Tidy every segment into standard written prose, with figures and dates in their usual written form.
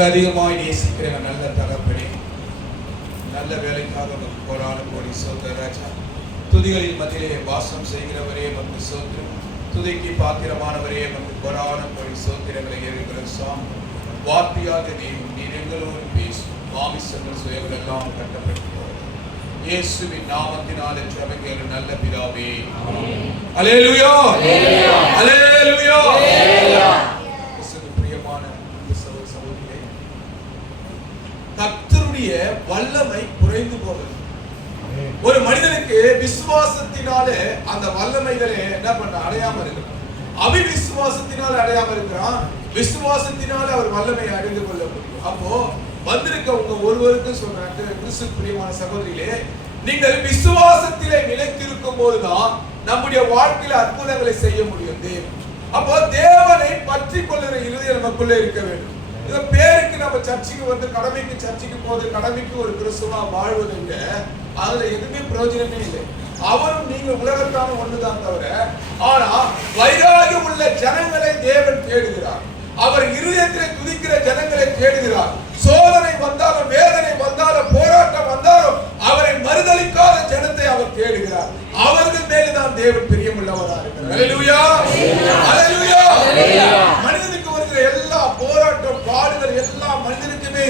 அதிகமாய் நேசிக்கிற நல்ல தகப்பனே, நல்ல வேலைக்காக கோடான கோடி சோதர ராஜா, துதிகளின் மத்தியிலே வாசம் செய்கிறவரே மக்கு சோத்திரம், துதிக்கு பாத்திரமானவரே மக்கு கோடான கோடி சோத்திரங்களை இருக்கிற சாமி. வார்த்தையாக நீர் எங்களோடு பேசும் மாமிசங்கள் சுயங்கள் எல்லாம் கட்டப்பட்டு இயேசுவின் நாமத்தினாலே ஜெபிக்கிறேன் நல்ல பிதாவே. அல்லேலூயா, அல்லேலூயா. பிரியமான சகோதரர்களே, கர்த்தருடைய வல்லமை குறைந்து போகுது. ஒரு மனிதனுக்கு விசுவாசத்தினாலே அந்த வல்லமைகளை என்ன பண்ண அடையாம இருக்கிறான். அவிவிசுவாசத்தினால அடையாம இருக்கிறான். விசுவாசத்தினால அவர் வல்லமை அடைந்து கொள்ள முடியும். அப்போ வந்திருக்க உங்க ஒருவருக்கும் சொல்றாங்க, கிறிஸ்து பிரியமான சகோதரிகளே, நீங்கள் விசுவாசத்திலே நிலைத்திருக்கும் போதுதான் நம்முடைய வாழ்க்கையில அற்புதங்களை செய்ய முடியும். தேவன் அப்போ தேவனை பற்றி கொள்ளுகிற இருதயம் நமக்குள்ளே இருக்க வேண்டும். இந்த பேருக்கு நம்ம சர்ச்சைக்கு வந்து கடமைக்கு சர்ச்சைக்கு போது கடமைக்கு ஒரு கிறிஸ்துவா வாழ்வதை விட அதுல எதுவுமே பிரயோஜனமே இல்லை. அவரும் நீங்க உலகத்தான ஒண்ணுதான் தவிர, ஆனா வைராகியம் உள்ள ஜனங்களை தேவன் தேடுகிறார். அவர் இருதயத்திலே துதிக்கிற ஜனங்களை தேடுகிறார். சோதனை வந்தாலும் வேதனை வந்தாலும் போராட்டம் வந்தாலும் அவரை மறுதலிக்காத ஜனத்தை அவர் தேடுகிறார். அவர்கள் மேல்தான் தேவன் பிரியமுள்ளவராக இருக்கிறார். அல்லேலூயா, அல்லேலூயா. மனிதனுக்கு வருகிற எல்லா போராட்டம் பாடுகள் எல்லா மனிதனுக்குமே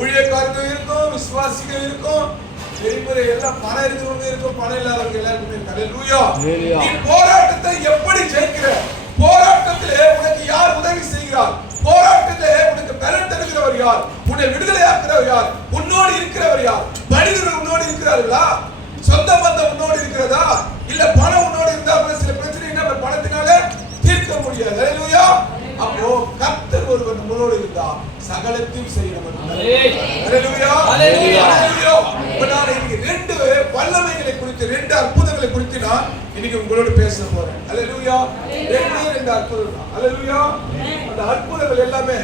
ஊழியக்காரர்கள் இருக்கும், விசுவாசிகள் இருக்கும், பெரிய எல்லாம் பணம் இருக்கிறவங்க இருக்கும், பணம் இல்லாதவங்க எல்லாருக்குமே இருக்கு. அல்லேலூயா. நீ போராட்டத்தை எப்படி ஜெயிக்கிற? போராட்டத்திலே உனக்கு யார் உதவி செய்கிறார்? போராட்டத்திலே உனக்கு பலன் தருகிறவர் யார்? உன்னை விடுதலையாக்குறவர் யார்? உன்னோடு இருக்கிறவர் யார்? மனிதர்கள் உன்னோடு இருக்கிறார்களா? சொந்த பந்தம் உன்னோடு இருக்கிறதா? இல்ல பணம் உன்னோடு இருந்தா சில பிரச்சனை என்ன பணத்தினால தீர்க்க முடியாது. அல்லேலூயா. அப்போ கர்த்தர் ஒருவர் நம்மளோடு இருந்தா சகலத்தையும் செய்யணும். அல்லேலூயா, அல்லேலூயா. நான் இன்னைக்கு ரெண்டு வல்லமைகளை குறித்து, ரெண்டு அற்புதங்களை குறித்து நான் இன்னைக்கு உங்களோடு பேச போறேன். அல்லேலூயா. ரெண்டு அற்புதம். அல்லேலூயா. அந்த அற்புதங்கள் எல்லாமே,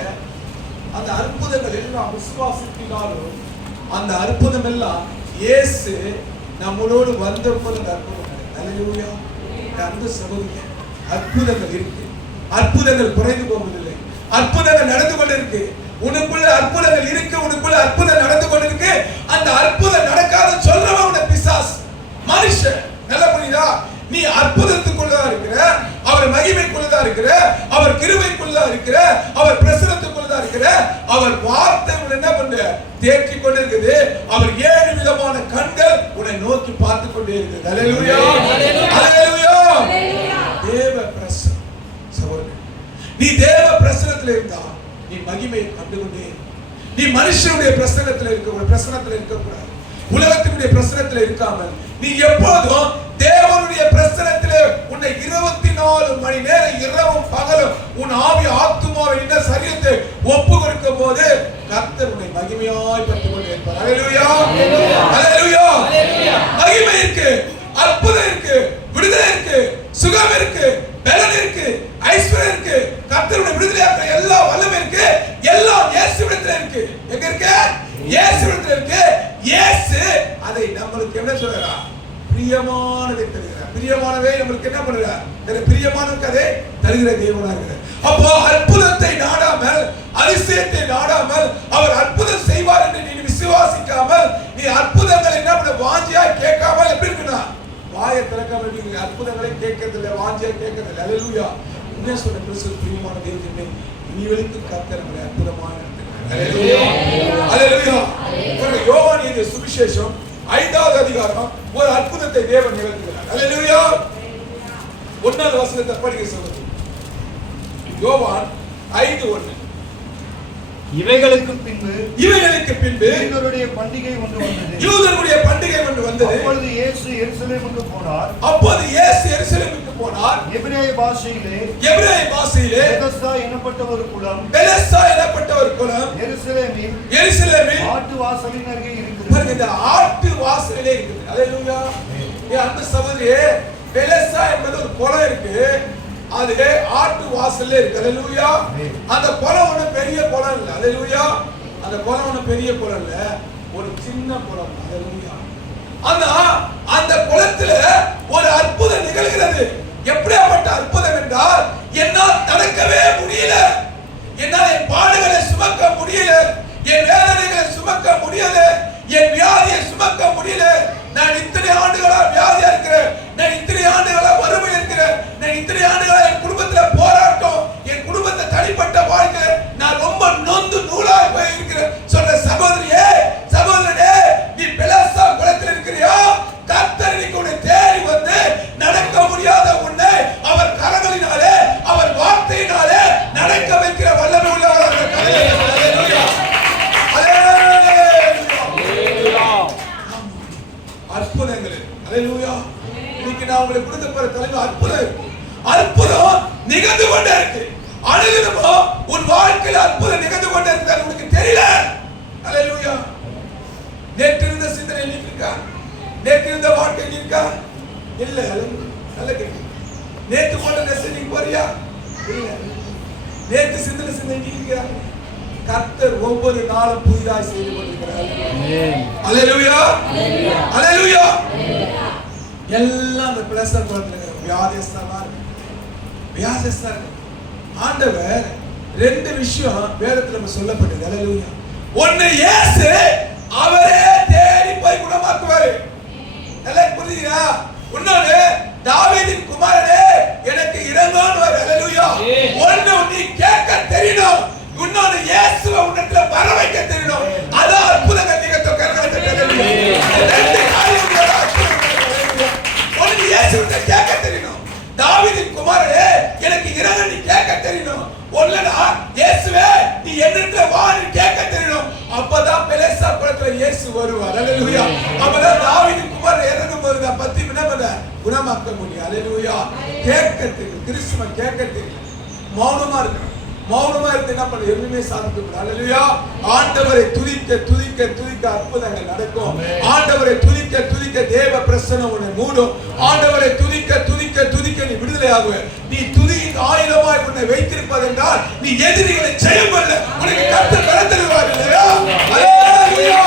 அந்த அற்புதங்கள் எல்லாம் விசுவாசத்தினாலும், அந்த அற்புதம் எல்லாம் இயேசு நம்மளோடு வந்த போது அற்புதம். அல்லேலூயா. அந்த சகோதரர்களே, அற்புதங்கள் இருக்கு. அற்புதங்கள் குறைந்து போவதில்லை. அற்புதங்கள் நடந்து கொண்டிருக்கு. உனக்குள்ள அற்புதங்கள் இருக்கு. உனக்குள்ள அற்புதம் நடந்து கொண்டிருக்கு. அந்த அற்புதம் நடக்காத சொல்றவன் உன்னை பிசாசு, மனுஷன். நல்ல புரியுதா? நீ அற்புதத்துக்குள்ளதான் இருக்கிற, அவர் மகிமைக்குள்ளதான் இருக்கிற, அவர் கிருபைக்குள்ளதான் இருக்கிற, அவர் பிரசன்னத்துக்குள்ளதான் இருக்கிற. அவர் வார்த்தை உன்னை என்ன பண்ண தேற்றி கொண்டு இருக்குது. அவர் 7 விதமான கண்கள் உன்னை நோக்கி பார்த்து கொண்டே இருக்குது. அல்லேலூயா, அல்லேலூயா. தேவ பிரசன்னம். சகோதரனே, நீ தேவ பிரசன்னத்தில் இருந்தா நீ மகிமையை கண்டுகொண்டே. நீ மனுஷனுடைய பிரசன்னத்தில் இருக்க, பிரசன்னத்தில் இருக்கக்கூடாது. உலகத்தினுடைய பிரசன்னத்தில் இருக்காமல் நீ எப்போதும் தேவனுடைய பிரசன்னத்திலே உன்னை 24 மணி நேரம் இரவும் பகலும் உன் ஆவி ஆத்துமாவை இந்த சரீரத்தை ஒப்பு கொடுக்கும் போது கர்த்தர் உன்னை மகிமையாய் பற்றிக் கொண்டே இருப்பார். அல்லேலூயா, அல்லேலூயா. மகிமை இருக்கு, அற்புதம் இருக்கு, விடுதலை இருக்கு, சுகம் இருக்கு, பலன் இருக்கு, ஐஸ்வர்யம் இருக்கு, கர்த்தருடைய விடுதலையாக்குற எல்லா வல்லமை இருக்கு. எல்லாம் இயேசுவிடத்தில் இருக்கு. எங்க இருக்கு? இயேசுவிடத்தில் இருக்கு. இயேசு அதை நம்மளுக்கு என்ன சொல்றார்? பிரியமானதை தருகிறார். பிரியமானவை நம்மளுக்கு என்ன பண்றார்? பிரியமானவருக்கு அதை தருகிற தேவனாக இருக்கிறார். அப்போ அற்புதத்தை நாடாமல், அதிசயத்தை நாடாமல், அவர் அற்புதம் செய்வார் என்று நீ விசுவாசிக்காமல், நீ அற்புதங்களை என்ன பண்ண வாஞ்சியா கேட்காமல் எப்படி இருக்கணும்? வாயை திறக்காம நீங்க அற்புதங்களை கேட்கறதில்லை, வாஞ்சியா கேட்கறதில்லை. அல்லேலூயா. என்ன சொல்ற கிறிஸ்து பிரியமான தேவனே, இனிவரைக்கு கர்த்தர் நம்மை அற்புதமாக நடத்துகிறார். அல்லேலூயா, அல்லேலூயா. யோவான் எழுதிய சுவிசேஷம் 5வது அதிகாரம் ஒரு அற்புதத்தை தேவன் நிகழ்த்துகிறார். அல்லேலூயா. 1வது வசனத்தை படிக்க சொல்லுங்க. யோவான் 5:1. இவைகளுக்கு பின்பு யூதருடைய பண்டிகை ஒன்று வந்தது. அப்பொழுது இயேசு எருசலேமுக்கு போனார். எபிரேய பாஷையிலே பெதஸ்தா என்னப்பட்ட ஒரு குளம் எருசலேமில் ஆட்டு வாசலின் அருகே இருக்கிறது. இந்த ஆட்டு வாசலிலே இருக்குது. அல்லேலூயா. அந்த சகோதரியே, பெலஸ்தா என்பது ஒரு குளம் இருக்கு. அது ஆட்டு வாசல்ல இருக்கு. அல்லேலூயா. அந்த குளம் ஒண்ணு பெரிய குளம் இல்ல. அல்லேலூயா. அந்த குளம் ஒண்ணு பெரிய குளம் இல்ல, ஒரு சின்ன குளம். அல்லேலூயா. அந்த குளத்துல ஒரு அற்புதம் நிகழ்கிறது. எப்படிப்பட்ட அற்புதம் என்றால், என்னால் நடக்கவே முடியல, என்னால் என் பாடுகளை சுமக்க இருக்கா? நேத்து இருந்த வாழ்க்கை இருக்கா? இல்ல. நல்ல கேள்வி. நேத்து போட்ட ட்ரெஸ் நீங்க போறியா? இல்ல. நேத்து சிந்தனை சிந்திக்கிறீங்க. கர்த்தர் ஒவ்வொரு நாளும் புதிதாய் செய்து கொண்டிருக்கிறார். அல்லேலூயா, அல்லேலூயா. எல்லாம் அந்த பிளஸர் குளத்துல வியாதிஸ்தமா ஆண்டவர் ரெண்டு விஷயம் வேதத்துல நம்ம சொல்லப்பட்டது. அல்லேலூயா. ஒன்னு, இயேசு அவரே தேடி போய் குணமாக்குவாரு. நல்லா புரியுதா? இன்னொன்னு, தாவீதின் குமாரனே எனக்கு இரங்கன்னு. அல்லேலூயா. ஒன்னு நீ கேட்க தெரியணும், இன்னொன்னு இயேசுவை உன்னிடத்துல வர வைக்க தெரியணும். அதான் அற்புதங்கள் நிகழ்த்த கரங்களை தட்டுங்க. ரெண்டு காரியங்களோட அற்புதங்கள். ஒன்னு இயேசுவை கேட்க தெரியணும், தாவீதின் குமாரனே எனக்கு இரங்க நீ கேட்க தெரியணும். ஒருலனா இயேசுவே நீ என்னிடத்துல வா நீ கேட்க தெரியணும். அப்பதான் பெலேசா குளத்துல இயேசு வருவார். அல்லேலூயா. அப்பதான் தாவீதின் குமாரன் இறங்கும் போது 10 நிமிடம் குணமாக்க முடியும். அல்லேலூயா. கேட்க தெரியும், கிறிஸ்துவ கேட்க தெரியும். மௌனமா இருக்கணும். மௌனமா இருந்து என்ன பண்ண எதுவுமே சாதிக்க முடியாது. அல்லேலூயா. ஆண்டவரை துதிக்க துதிக்க துதிக்க அற்புதங்கள் நடக்கும். ஆண்டவரை துதிக்க துதிக்க தேவ பிரசன்னம் உன்னை மூடும். ஆண்டவரை துதிக்க துதிக்க துதிக்க நீ விடுதலை ஆகுவ. நீ துதியின் ஆயுதமாய் உன்னை வைத்திருப்பது என்றால் நீ எதிரிகளை செய்யவில்லை, உனக்கு கர்த்தர் பலன் தருவார். இல்லையா? அல்லேலூயா.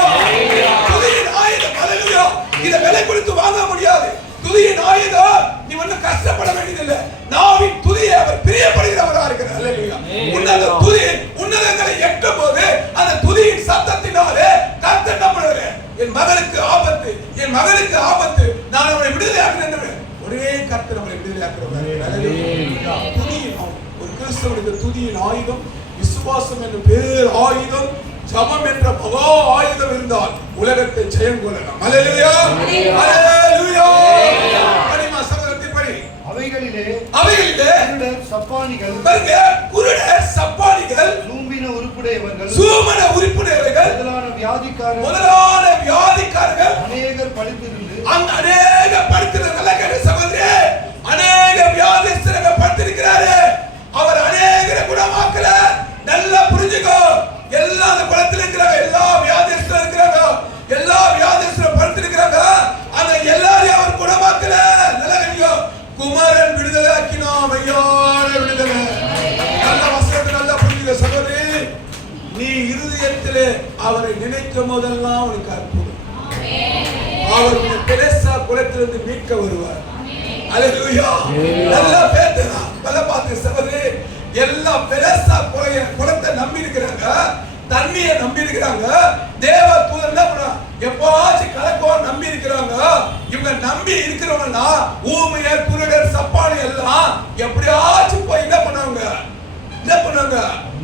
துதியின் ஆயுதம். அல்லேலூயா. இதை விலை கொடுத்து வாங்க முடியாது. துதியின் ஆயுதம் நீ ஒன்னும் கஷ்டப்பட வேண்டியதில்லை. நாவின் துதியை அவர் பிரியப்படுகிறவராக இருக்கிறார். அல்லேலூயா. உன்னத துதி உன்னதங்களை எட்டும் போது அந்த துதியின் சத்தத்தினாலே கர்த்தர் நம்மளே என் மகனுக்கு ஆபத்து, என் மகனுக்கு ஆபத்து, நான் அவனை விடுதலையாக்குறேன். ஒரே கர்த்தர் நம்மளை விடுதலையாக்குறவர். அல்லேலூயா. துதியின் ஒரு கிறிஸ்தவனுக்கு துதியின் ஆயுதம் விசுவாசம் என்ற பேர் ஆயுதம், ஜெபம் என்ற மகா ஆயுதம் இருந்தால் உலகத்தை ஜெயம் கொள்ளலாம். அல்லேலூயா, அல்லேலூயா. பரிமா சகோதரத்தை படி. அவைகளிலே குருடர் சப்பானிகள், பாருங்க, குருடர் சப்பானிகள், சூம்பின உறுப்புடையவர்கள், சூமன உறுப்புடையவர்கள், முதலான வியாதிக்காரர்கள் அநேகர் படுத்திருந்து, அந்த அநேகர் படுத்திருந்தாங்க. கேட்ட சகோதரே, அநேக வியாதிஸ்தர்கள் படுத்திருக்கிறாரு. அவர் அநேகரை குணமாக்கல. நல்லா புரிஞ்சுக்கோ. எல்லா அந்த குளத்தில் இருக்கிறாங்க, எல்லா வியாதிஸ்தரும் இருக்கிறாங்க, எல்லா வியாதிஸ்தரும் படுத்திருக்கிறாங்க. அந்த எல்லாரையும் அவர் குணமாக்கல. நல்லா கணியோ. குமாரன் விடுதலை ஆக்கினோம். ஐயான விடுதலை. நல்ல வசனத்தை நல்லா புரிஞ்சுக்க சகோதரி. நீ இருதயத்திலே அவரை நினைக்கும் போதெல்லாம் உனக்கு அற்புதம். அவர் உன்னை பெலேசா குளத்திலிருந்து மீட்க வருவார். அல்லேலூயா. நல்லா பேசுறா. பல பார்த்து சகோதரி, எல்லா பெலேசா குளத்தை நம்பி இருக்கிறாங்க, தண்ணியை நம்பி இருக்கிறாங்க. தேவ தூதர் என்ன பண்ணா எப்பவாச்சும் கலக்குவான் நம்பி இருக்கிறாங்க. இவங்க நம்பி இருக்கிறவங்கன்னா ஊமையர், குருடர், சப்பானி எல்லாம் எப்படியாச்சும் போய் என்ன பண்ணாங்க,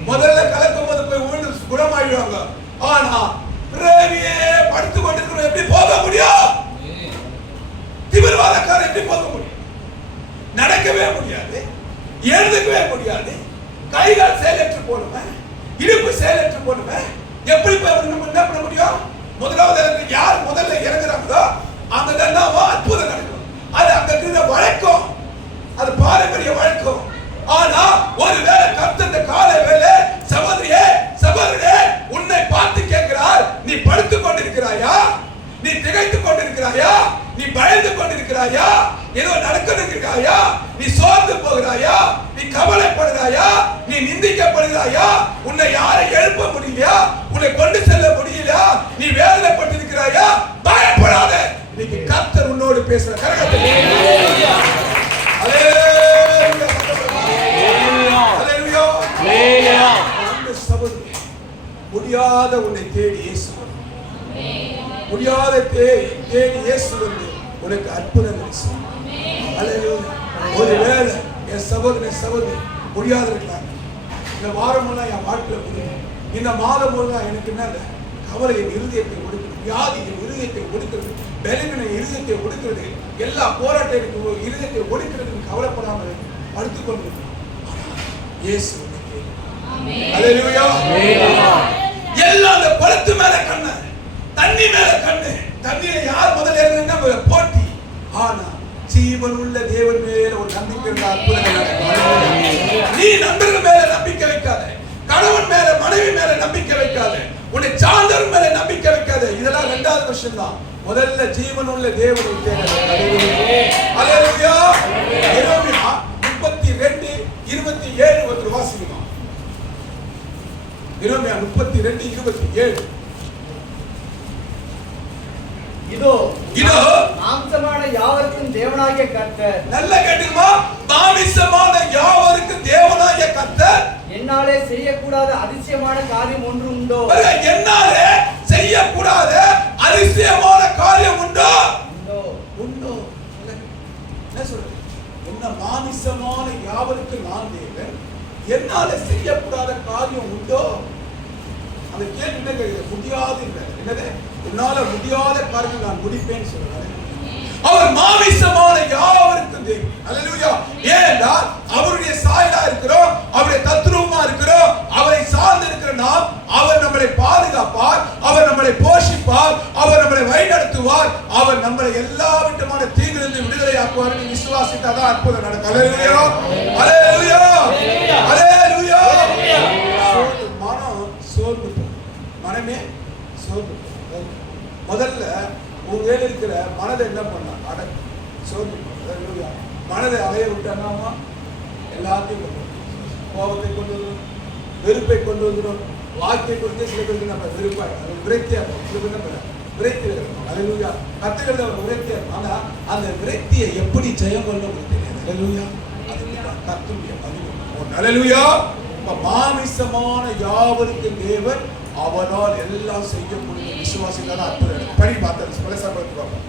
முதல்ல கலக்கும் போது போய் விழுந்து குணமாயிடுவாங்க. ஆனா பிரேமியே படுத்து கொண்டிருக்கிறவங்க எப்படி போக முடியும்? திமிர்வாதக்காரர் எப்படி போக முடியும்? நடக்கவே முடியாது, எழுதுக்கவே முடியாது, கைகால் செயலற்று போடுவேன், இடுப்பு செயலற்று போடுவேன். எப்படி போய் நம்ம என்ன பண்ண முடியும்? முதலாவது யார் முதல்ல இறங்குறாங்களோ அங்கதான் அற்புதம் நடக்கும். அது அங்க இருக்கிற வழக்கம், அது பாரம்பரிய வழக்கம். ஆனா ஒருவேளை கர்த்தர் காலை வேளை சகோதரியே சகோதரனே உன்னை பார்த்து கேட்கிறார், நீ படுத்துக் கொண்டிருக்கிறாயா? நீ திகைத்துக் கொண்டிருக்கிறாயா? நீ பயந்து கொண்டிருக்கிறாயா? ஏதோ நடக்கிறாயா? நீ சோர்ந்து போகிறாயா? நீ கவலைப்படுகிறாயா? நீ நிந்திக்கப்படுகிறாயா? உன்னை யாரை எழுப்ப முடியலையா? உன்னை கொண்டு செல்ல முடியலையா? நீ வேதனைப்பட்டிருக்கிறாயா? பயப்படாத. இன்னைக்கு கர்த்தர் உன்னோடு பேசுற கரகத்தை. அல்லேலூயா, அல்லேலூயா, அல்லேலூயா. அந்த சபையில் முடியாத உன்னை தேடி இயேசு, முடியாத தேடி இயேசு வந்து உனக்கு அற்புதங்களை செய்யும். அல்லேலூயா. ஒருவேளை என் சகோதரி முடியாத இருக்காங்க, இந்த வாரம் எல்லாம் என் வாழ்க்கையில முடியும், இந்த மாதம் எல்லாம் எனக்கு என்ன கவலை என் இருதயத்தை ஒடுக்கிறது, வியாதி என் இருதயத்தை ஒடுக்கிறது, பலவீன இருதயத்தை ஒடுக்கிறது, எல்லா போராட்டம் எனக்கு இருதயத்தை ஒடுக்கிறது, கவலைப்படாமல் படுத்துக் கொண்டிருக்கிறேன். இயேசு அல்லேலூயா. எல்லாம் அந்த பழத்து மேல கண்ணு, தண்ணி மேல கண்ணு. தண்ணியில யார் முதல்ல இறங்குனா போட்டி. ஆனா ஜீவன் உள்ள தேவன் மேல ஒரு நம்பிக்கை இருந்தா அற்புதங்கள் நடக்கும். நீ நண்பர்கள் மேல நம்பிக்கை வைக்காத, கணவன் மேல மனைவி மேல நம்பிக்கை வைக்காத, உன்னை சார்ந்தவர் மேல நம்பிக்கை வைக்காத. இதெல்லாம் 2வது வருஷம் தான் முதல்ல ஜீவனுள்ள தேவனை தேடுறது. அல்லேலூயா. எரேமியா 32:27 ஒருத்தர் வாசிக்கலாம். எரேமியா 32:27. இதோ மாம்சமான யாவருக்கும் தேவனாகிய கர்த்தர். நல்ல கேட்டுமா, மாம்சமான யாவருக்கும் தேவனாகிய கர்த்தர் என்னாலே செய்யக்கூடாத அதிசயமான காரியம் ஒன்று உண்டோ? என்னாலே செய்யக்கூடாத அதிசயமான காரியம் உண்டோ? உண்டோ. என்ன சொல்றது? என்ன மாம்சமான யாவருக்கு நான் தேவன், என்னாலே செய்யக்கூடாத காரியம் உண்டோ? அந்த கேள்வி என்ன கேட்குது? முடியாது. என்னது? உன்னால முடியாத காரியம் நான் முடிப்பேன்னு சொல்றாரு. அவர் மாமிசமான யாவருக்கும் தேவன். அல்லேலூயா. ஏன்னா அவருடைய சாயலா இருக்கிறோம், அவருடைய தத்ரூபமா இருக்கிறோம், அவரை சார்ந்து இருக்கிற நாம். அவர் நம்மளை பாதுகாப்பார், அவர் நம்மளை போஷிப்பார், அவர் நம்மளை வழிநடத்துவார், அவர் நம்மளை எல்லா விதமான தீங்கிலிருந்து விடுதலை ஆக்குவார். நீ விசுவாசித்தாதான் அற்புதம் நடக்கும். அல்லேலூயா. அல்லேலூயா. அல்லேலூயா. மனம் சோர்ந்து போகும். மனமே சோர்ந்து போகும். முதல்ல உங்க இருக்கிற மனதை என்ன பண்ண அடக்கு. சோர்ந்து போகும். மனதை அலைய விட்டானாமா எல்லாத்தையும் கொண்டு வரும். கோபத்தை கொண்டு வரும், வெறுப்பை கொண்டு வந்துடும், வாக்கை கொடுத்து சில பேருக்கு நம்ம வெறுப்பாய் விரக்தியா இருக்கும். சில பேர் நம்ம விரக்தி இருக்கும். அல்லேலூயா. கத்துக்கிறது ஒரு விரக்தியா இருக்கும். ஆனா அந்த விரக்தியை எப்படி ஜெயம் கொள்ள உங்களுக்கு தெரியாது. அல்லேலூயா. அதுதான் கர்த்தருடைய மகிமை. அல்லேலூயா. மாமிசமான யாவருக்கும் தேவன் அவரால் எல்லாம் செய்ய முடியும். விசுவாசிதான் அற்புதம். படி பார்த்தது பல சம்பவத்துக்கு.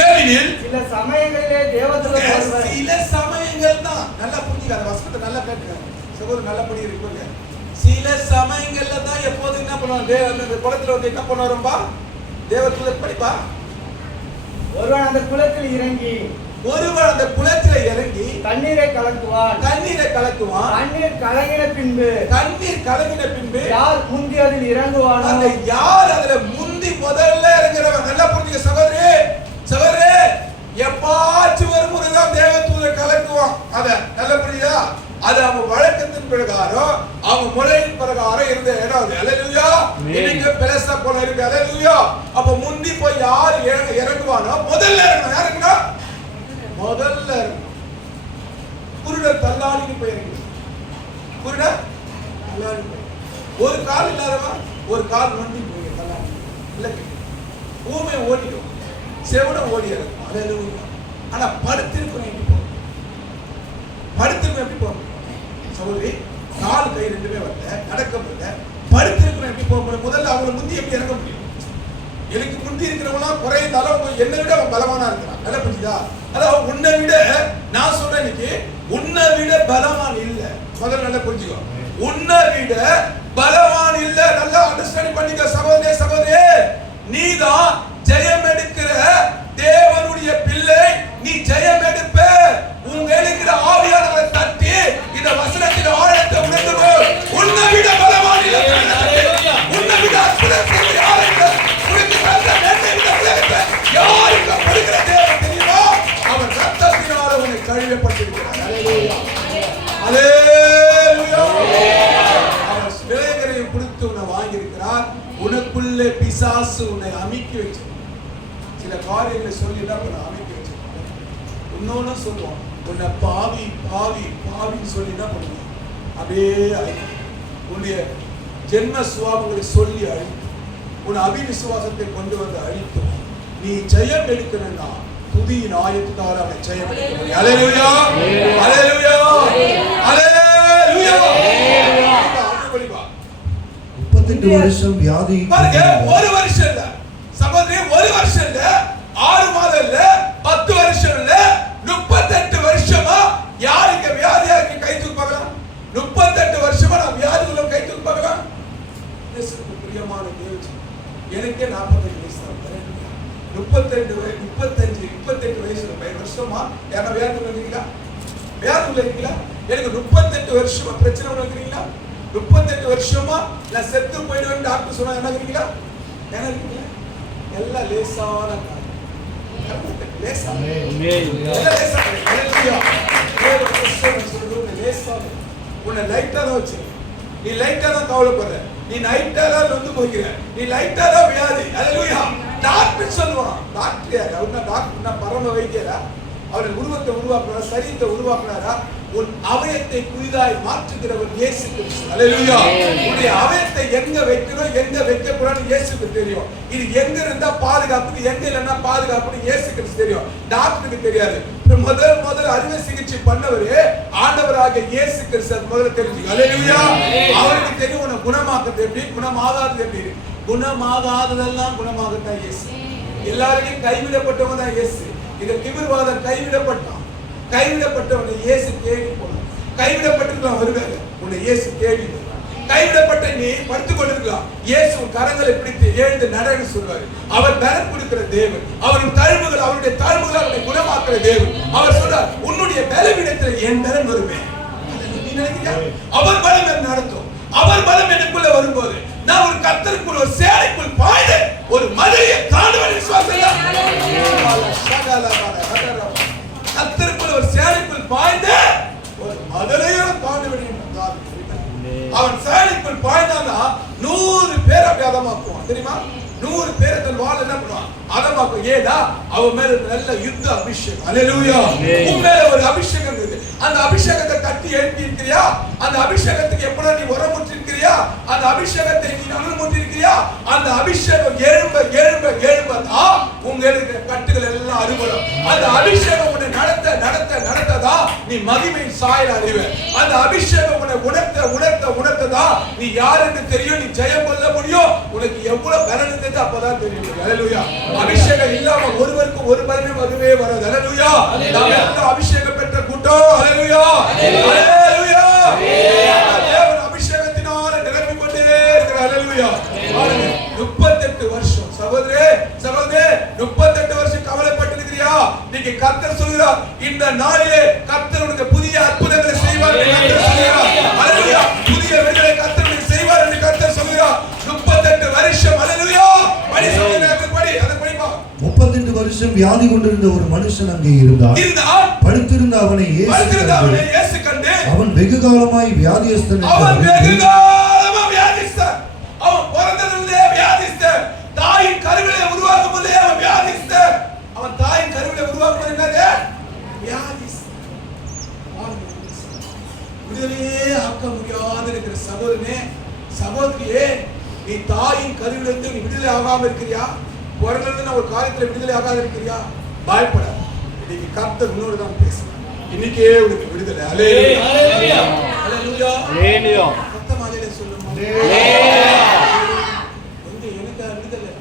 ஏனெனில் சில சமயங்களிலே தேவதூதன் ஒருவர், சில சமயங்கள் தான் நல்லா புரிஞ்சுக்க. அந்த வசனத்தை நல்லா கேட்டுங்க சகோதரர், நல்லபடி இருக்குங்க. சில சமயங்கள்ல தான் எப்போது என்ன பண்ணுவாங்க, அந்த குளத்துல வந்து என்ன பண்ணுவாரும்பா தேவதூதன். படிப்பா. ஒருவன் அந்த குளத்தில் இறங்கி தண்ணீரை கலக்குவான். தண்ணீர் கலங்கின பின்பு யார் முந்தி அதில் இறங்குவானோ, அந்த யார் அதுல முந்தி முதல்ல இறங்குறவன். நல்லா புரிஞ்சுக்க சகோதரே. சகோதரே, எப்பாச்சும் ஒரு முறைதான் தேவதூதன் கலக்குவான். அத நல்லா புரியுதா? அது அவங்க வழக்கத்தின் பிரகாரம், அவங்க முறையின் பிரகாரம் இருந்த இடம். அல்லேலூயா. இன்னைக்கு பெலசா போல இருக்கு. அல்லேலூயா. அப்ப முந்தி போய் யார் இறங்குவானோ முதல்ல இறங்கணும். யாருக்குன்னா முதல்ல குருடர் தள்ளாடின்னு போயிருக்கு. குருடர் தள்ளாடி ஒரு கால் இல்லாதவன் ஒரு கால் நொண்டி போய் தள்ளாடி இல்ல. ஊமை ஓடிடும், செவனம் ஓடிடும். அல்லேலூயா. ஆனா படுத்திருக்கணும் எப்படி போகும்? படுத்திருக்கணும் எப்படி போக முடியும் சகோதரி? கால் கை ரெண்டுமே வரல, நடக்க முடியல. படுத்திருக்கணும் எப்படி போக முடியும்? முதல்ல அவங்களை முந்தி எப்படி இறங்க முடியும்? எனக்கு முந்தி இருக்கிறவங்களாம் குறைந்தாலும் என்னை விட அவன் பலவானா இருக்கிறான். நல்லா புரியுதா? அதாவது உன்னை விட, நான் சொல்றேன் இன்னைக்கு, உன்னை விட பலவான் இல்ல. முதல்ல நல்லா புரிஞ்சுக்கோ. உன்னை விட பலவான் இல்ல. நல்லா அண்டர்ஸ்டாண்ட் பண்ணிக்க சகோதரே. சகோதரே, நீதான் ஜெயம் எடுக்கிற தேவனுடைய பிள்ளை. நீ ஜெயம் எடுப்ப. உங்க எடுக்கிற ஆவியானவரை தட்டி இந்த வசனத்தின் ஆழத்தை உணர்ந்து உன்னை விட பலவான் இல்ல. உன்னை விட அற்புதம் செய்கிற ஆளுங்க யாருக்கு படுகிற தேவன் தெரியுமா? அவன் ரத்தத்தினால் அவனை கழுவப்பட்டிருக்கிறான். அல்லேலூயா. அல்லேலூயா. அவன் விலைகரையும் கொடுத்து உன்னை வாங்கியிருக்கிறார். உனக்குள்ளே பிசாசு உன்னை அமிக்கி வச்சு சில காரியங்களை சொல்லி என்ன பண்ண அமைக்க வச்சு. இன்னொன்னு சொல்லுவான், உன்னை பாவி பாவி பாவின்னு சொல்லி என்ன பண்ணுவான், அப்படியே உன்னுடைய ஜென்ம சுவாபங்களை சொல்லி அழித்து உன் அபிவிசுவாசத்தை கொண்டு வந்து அழித்து நீ ஜெயம் எடுக்கணும்னா துதியின் ஆயத்தால் அவனை ஜெயம் எடுக்க முடியும். அல்லேலூயா. அல்லேலூயா. அல்லேலூயா. 38 வருஷம் வியாதி. பாருங்க, ஒரு வருஷம் இல்ல சகோதரி, ஒரு வருஷம் இல்ல, 6 மாதம் இல்ல, 10 வருஷம் இல்ல, 38 வருஷமா யாருக்கு வியாதியாக்கி கை தூக்குவாங்க? 38 வருஷமா நான் வியாதிகளும் கை தூக்குவாங்க. பிரியமான தேவன், எனக்கே 45 வயசு தான். 32 35 38 வயசுல 5 வருஷமா யாரா வியாதி இருக்கீங்களா? வியாதி இருக்கீங்களா? எனக்கு 38 வருஷமா பிரச்சனை இருக்கீங்களா? 38 வருஷமா நான் செத்து போயிடுவேன் டாக்டர் சொன்னா என்ன இருக்கீங்களா? என்ன இருக்கீங்களா? எல்லாம் லேசான காரியம். லேசா. லேசா. அல்லேலூயா. லேசா. உன்னை லைட்டா தான் வச்சு நீ லைட்டா தான் கவலைப்படுற, நீ லைட்டா தான் நொந்து போகிற, நீ லைட்டா தான் வியாதி. அல்லேலூயா. டாக்டர் சொல்லுவான். டாக்டர் யாரு? அவர்னா டாக்டர்னா பரம வைத்தியரா? அவர் உருவத்தை உருவாக்குறாரா? சரீரத்தை உருவாக்குறாரா? உன் அவயத்தை புதிதாய் மாற்றுகிறவர் இயேசு கிறிஸ்து. அல்லேலூயா. உன்னுடைய அவயத்தை எங்க வைக்கணும், எங்க வைக்க கூடாதுன்னு இயேசுக்கு தெரியும். இது எங்க இருந்தா பாதுகாப்பு, எங்க இல்லைன்னா பாதுகாப்புன்னு இயேசு கிறிஸ்து தெரியும். டாக்டருக்கு தெரியாது. முதல் அறுவை சிகிச்சை பண்ணவரே ஆண்டவராக இயேசு கிறிஸ்து முதல்ல தெரிஞ்சு. அல்லேலூயா. அவருக்கு தெரியும் உன்னை குணமாக்குறது எப்படி, குணமாகாதது எப்படி. குணமாகாததெல்லாம் குணமாகத்தான் இயேசு. எல்லாருக்கும் கைவிடப்பட்டவன் தான் இயேசு. இந்த திமிர்வாதம் கைவிடப்பட்டான். கைவிடப்பட்டவனை இயேசு தேடி போனார். கைவிடப்பட்டிருக்கலாம் வருவாங்க, உன்னை இயேசு தேடி போனார். கைவிடப்பட்ட நீ படுத்துக் கொண்டிருக்கலாம், இயேசு கரங்களை பிடித்து எழுந்து நடன்னு சொல்வாரு. அவர் பலன் கொடுக்கிற தேவன். அவருடைய தழும்புகள், அவருடைய தழும்புகள் அவரை குணமாக்குற தேவன். அவர் சொல்றார், உன்னுடைய பலவீனத்தில் என் பலன் வருமே. நீ நினைக்கிறியா? அவர் பலம் என்ன நடத்தும்? அவர் பலம் எனக்குள்ள வரும்போது நான் ஒரு கர்த்தருக்குள், ஒரு சேனைக்குள் பாய்ந்து ஒரு மலையை தாண்டுவேன். விசுவாசம் கர்த்தருக்குள் ஒரு சேனைக்குள் பாய்ந்து ஒரு மலையை தாண்டுவேன். அவன் சேனைக்குள் பாய்ந்தானா 100 பேர் அப்படி அதமாக்குவான். தெரியுமா? 100 பேரை தன் வாள் என்ன பண்ணுவான்? அதமாக்கும். ஏதா அவன் மேல நல்ல யுத்த அபிஷேகம். அல்லேலூயா. உன் மேல ஒரு அபிஷேகம் இருக்குது. அந்த அபிஷேகத்தை தட்டி எழுப்பி இருக்கிறியா? அந்த அபிஷேகத்துக்கு எப்படா நீ உரமுற்றி இருக்கிறியா? அந்த அபிஷேகத்தை நீ அனுமதி இருக்கிறியா? அந்த அபிஷேகம் எழும்ப எழும்ப எழும்பதா உங்களுக்கு கட்டுகள் எல்லாம் அறுபடும். அந்த அபிஷேகம் உன்னை நடத்த நடத்த நடத்ததா நீ மகிமையின் சாயல் அறிவ. அந்த அபிஷேகம் உன்னை உணர்த்த உணர்த்த உணர்த்ததா நீ யார் என்று தெரியும், நீ ஜெயம் கொள்ள முடியும். உனக்கு எவ்வளவு பலன் இருந்தது அப்பதான் தெரியும். அல்லேலூயா. அபிஷேகம் இல்லாம ஒருவருக்கு ஒரு பலனும் வரவே வராது. அல்லேலூயா. நாம் எல்லாம் அபிஷேகம் பெற்ற கூட்டம். அல்லேலூயா. அல்லேலூயா. தேவன் அபிஷேகத்தினால நிரம்பிக் கொண்டே இருக்கிறார். அல்லேலூயா. 38 வருஷம் சகோதரே சகோதரே 38 வருஷம் கவலைப்பட்டிருக்கிறியா? நீங்க கர்த்தர் சொல்கிறார், இந்த நாளிலே கர்த்தர் உனக்கு புதிய அற்புதங்களை செய்வார் என்று கர்த்தர் சொல்கிறார். அல்லேலூயா. புதிய விடுதலை கர்த்தர் உனக்கு செய்வார் என்று கர்த்தர் சொல்கிறார். 38 வருஷம். அல்லேலூயா. படி சொல்லுங்க, படி, அதை படிப்பா. 38 வருஷம் வியாதி கொண்டிருந்த ஒரு மனுஷன் அங்கே இருந்தான். படுத்திருந்த அவனை இயேசு கண்டு அவன் வெகு காலமாய் வியாதியஸ்தன். அவன் வெகு காலமாய் வியாதிஸ்தன். அவன் பிறந்ததிலிருந்தே வியாதிஸ்தன். தாயின் கருவிலே உருவாகும் போதே அவன் வியாதிஸ்தன். அவன் தாயின் கருவிலே உருவாகும் போது என்னது? வியாதிஸ்தன். விடுதலையே ஆக்க முடியாத இருக்கிற சகோதரனே சகோதரியே, நீ தாயின் கருவிலிருந்து நீ விடுதலை ஆகாம இருக்கிறியா? பிறந்ததிலிருந்து ஒரு காரியத்துல விடுதலை ஆகாத இருக்கிறியா? பயப்படாத. இன்னைக்கு கர்த்தர் உன்னோடு தான் பேசுறார். இன்னைக்கே உனக்கு விடுதலை. அல்லேலூயா. அல்லேலூயா. அல்லேலூயா. சத்தமாலே சொல்லுமா. எனக்கு விடுதலை,